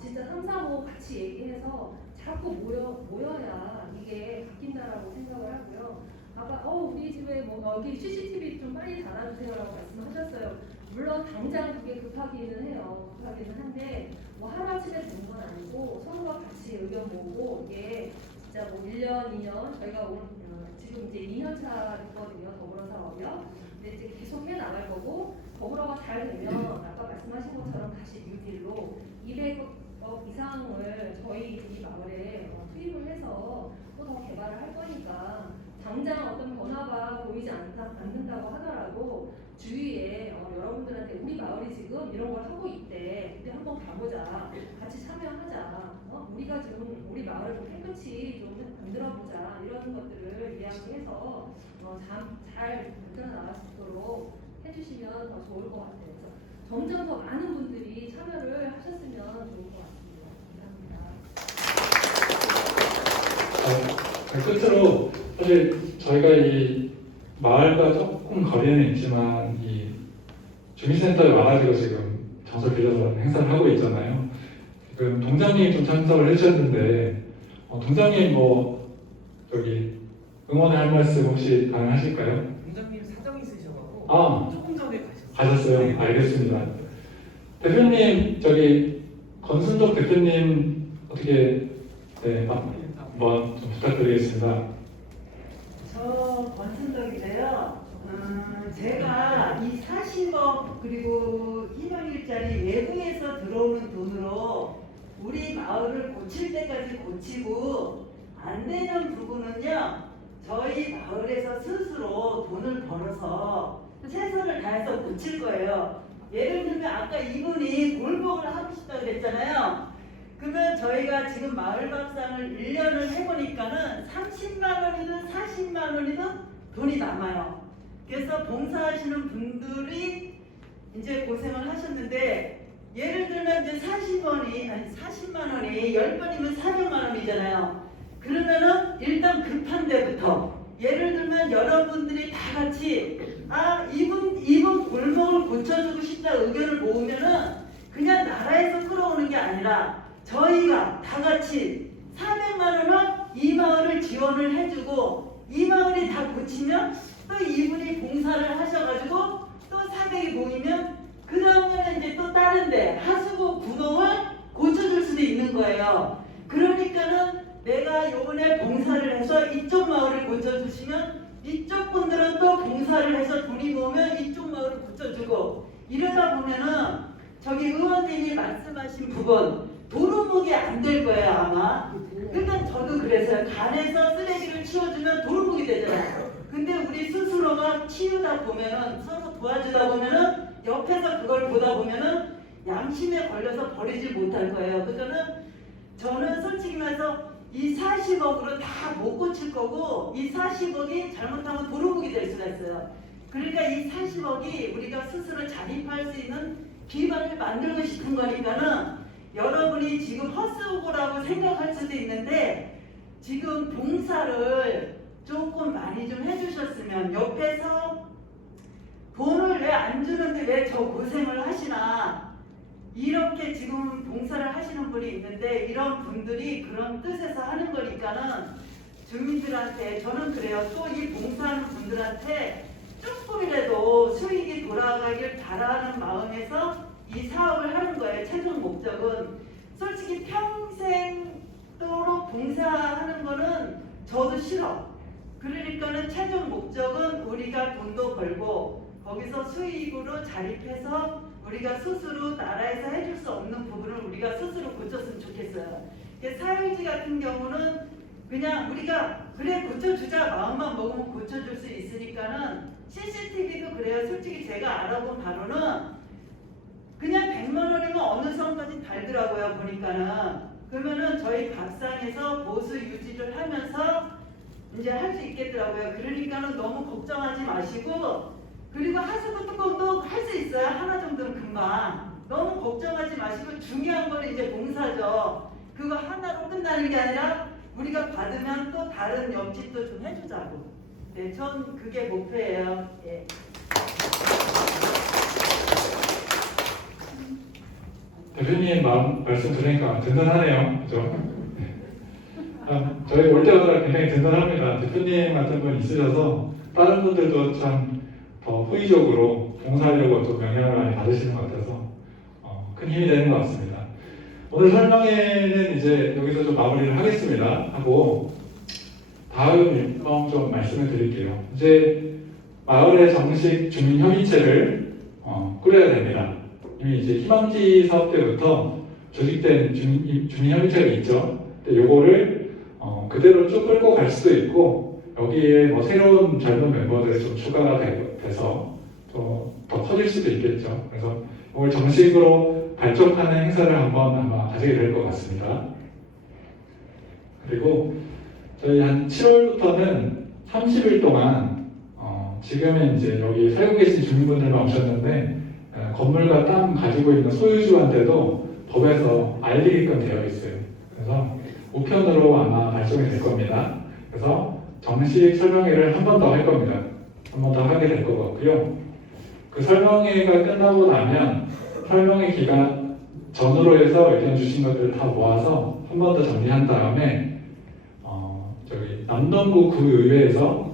진짜 3, 4, 5 같이 얘기해서 자꾸 모여야 이게 바뀐다라고 생각을 하고요. 아까 우리 집에 뭐 여기 CCTV 좀 빨리 달아주세요라고 말씀하셨어요. 물론 당장 그게 급하기는 해요. 급하기는 한데 뭐 하루아침에 되는 건 아니고 서로가 같이 의견 모으고 이게 진짜 뭐 1년, 2년 저희가 오늘 지금 이제 2년차 됐거든요. 더불어 사업이요. 근데 이제 계속 해 나갈 거고 더불어가 잘 되면 아까 말씀하신 것처럼 다시 뉴딜로 200억 이상을 저희 이 마을에 투입을 해서 또 더 개발을 할 거니까 당장 어떤 변화가 보이지 않는다고 하더라도 주위에 여러분들한테 우리 마을이 지금 이런 걸 하고 있대. 우리 한번 가보자. 같이 참여하자. 우리가 지금 우리 마을을 좀 깨끗이 좀 만들어보자. 이런 것들을 이야기해서 잘 만들어 나갈 수 있도록 해주시면 더 좋을 것 같아요. 그래서 점점 더 많은 분들이 참여를 하셨으면 좋을 것 같습니다. 감사합니다. 끝으로 사실 저희가 이 마을과 조금 거리는 있지만 이 주민센터에 와가지고 지금 장소 빌려서 행사를 하고 있잖아요. 지금 동장님이 좀 참석을 해주셨는데 동장님 뭐 저기 응원할 말씀 혹시 가능하실까요? 공장님 사정이 있으셔가지고 조금 전에 가셨어요? 알겠습니다. 대표님 저기 권순덕 대표님 어떻게 한번 좀 부탁드리겠습니다. 저 권순덕이래요. 제가 이 40억 그리고 1년일짜리 외부에서 들어오는 돈으로 우리 마을을 고칠 때까지 고치고 안 되는 부분은요 저희 마을에서 스스로 돈을 벌어서 최선을 다해서 고칠 거예요. 예를 들면 아까 이분이 골목을 하고 싶다고 그랬잖아요. 그러면 저희가 지금 마을밥상을 1년을 해보니까는 30만 원이든 40만 원이든 돈이 남아요. 그래서 봉사하시는 분들이 이제 고생을 하셨는데 예를 들면 이제 40만 원이 10번이면 400만 원이잖아요. 그러면은 일단 급한 데부터 예를 들면 여러분들이 다 같이 이분 골목을 고쳐주고 싶다 의견을 모으면은 그냥 나라에서 끌어오는 게 아니라 저희가 다 같이 400만 원을 이 마을을 지원을 해주고 이 마을이 다 고치면 또 이분이 봉사를 하셔가지고 또 400이 모이면 그 다음에는 이제 또 다른데 하수구 구멍을 고쳐줄 수도 있는 거예요. 그러니까는 내가 요번에 봉사를 해서 이쪽 마을을 고쳐주시면 이쪽 분들은 또 봉사를 해서 돈이 모으면 이쪽 마을을 고쳐주고 이러다 보면은 저기 의원님이 말씀하신 부분 도루묵이 안 될 거예요 아마. 그러니까 저도 그래서요. 간에서 쓰레기를 치워주면 도루묵이 되잖아요. 근데 우리 스스로가 치우다 보면은 서로 도와주다 보면은 옆에서 그걸 보다 보면은 양심에 걸려서 버리지 못할 거예요. 그거는 저는 솔직히 말해서 이 40억으로 다 못 고칠 거고 이 40억이 잘못하면 도루묵이 될 수가 있어요. 그러니까 이 40억이 우리가 스스로 자립할 수 있는 기반을 만들고 싶은 거니까는 여러분이 지금 헛수고라고 생각할 수도 있는데 지금 봉사를 조금 많이 좀 해주셨으면 옆에서 돈을 왜 안 주는데 왜 저 고생을 하시나 이렇게 지금 봉사를 하시는 분이 있는데 이런 분들이 그런 뜻에서 하는 거니까는 주민들한테 저는 그래요. 또 이 봉사하는 분들한테 조금이라도 수익이 돌아가길 바라는 마음에서 이 사업을 하는 거예요. 최종 목적은 솔직히 평생도록 봉사하는 거는 저도 싫어. 그러니까는 최종 목적은 우리가 돈도 벌고 거기서 수익으로 자립해서 우리가 스스로 나라에서 해줄 수 없는 부분을 우리가 스스로 고쳤으면 좋겠어요. 사회지 같은 경우는 그냥 우리가 그래 고쳐주자 마음만 먹으면 고쳐줄 수 있으니까는 CCTV도 그래요. 솔직히 제가 알아본 바로는 그냥 100만 원이면 어느 선까지 달더라고요. 보니까는 그러면은 저희 밥상에서 보수 유지를 하면서 이제 할 수 있겠더라고요. 그러니까는 너무 걱정하지 마시고 그리고 하수구 뚜껑도 할 수 있어요. 하나 정도는 금방. 너무 걱정하지 마시고 중요한 거는 이제 봉사죠. 그거 하나로 끝나는 게 아니라 우리가 받으면 또 다른 옆집도 좀 해주자고. 네, 전 그게 목표예요. 예. 대표님 말씀 들으니까 든든하네요. 그죠? 저희 올 때마다 굉장히 든든합니다. 대표님 같은 분 있으셔서 다른 분들도 참 더 호의적으로 봉사하려고 또 영향을 많이 받으시는 것 같아서 큰 힘이 되는 것 같습니다. 오늘 설명회는 이제 여기서 좀 마무리를 하겠습니다. 하고 다음 일정 좀 말씀을 드릴게요. 이제 마을의 정식 주민협의체를 꾸려야 됩니다. 이미 이제 희망지 사업 때부터 조직된 주민협의체가 있죠. 근데 요거를 그대로 쭉 끌고 갈 수도 있고 여기에 뭐 새로운 젊은 멤버들이 좀 추가가 돼서 더 커질 수도 있겠죠. 그래서 오늘 정식으로 발족하는 행사를 한번 아마 가지게 될 것 같습니다. 그리고 저희 한 7월부터는 30일 동안 지금은 이제 여기 살고 계신 주민분들만 오셨는데 건물과 땅 가지고 있는 소유주한테도 법에서 알리게끔 되어 있어요. 그래서 우편으로 아마 발송이 될 겁니다. 그래서 정식 설명회를 한 번 더 할 겁니다. 한 번 더 하게 될 것 같고요. 그 설명회가 끝나고 나면 설명회 기간 전후로 해서 의견 주신 것들을 다 모아서 한 번 더 정리한 다음에 저기 남동구 구의회에서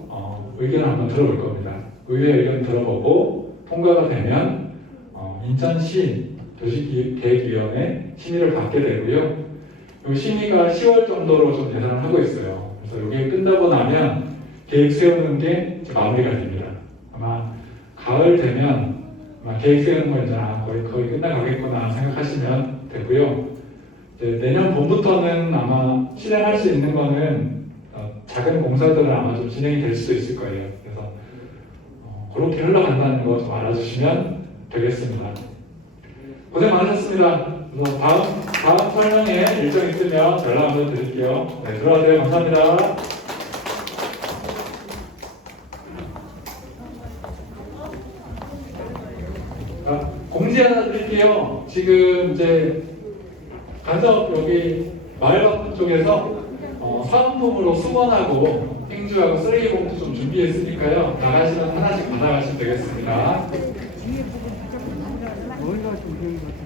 의견을 한번 들어볼 겁니다. 의회 의견 들어보고 통과가 되면 인천시 도시계획위원회 심의를 받게 되고요. 이 심의가 10월 정도로 좀 예상을 하고 있어요. 그래서 이게 끝나고 나면 계획 세우는 게 이제 마무리가 됩니다. 아마 가을 되면 아마 계획 세우는 거 이제 거의 끝나가겠구나 생각하시면 되고요. 이제 내년 봄부터는 아마 실행할 수 있는 거는 작은 공사들은 아마 좀 진행이 될 수도 있을 거예요. 그래서 그렇게 흘러간다는 거 좀 알아주시면 되겠습니다. 고생 많으셨습니다. 그래서 다음 설명회 일정 있으면 연락 한번 드릴게요. 네, 들어가세요. 감사합니다. 자, 공지 하나 드릴게요. 지금 이제 간접 여기 마을바쁜 쪽에서 사은품으로 수건하고 행주하고 쓰레기 봉투 좀 준비했으니까요. 나가시면 하나씩 받아가시면 되겠습니다. 뒤에 부분 잠깐 뭐가 좀 그런 거 같아.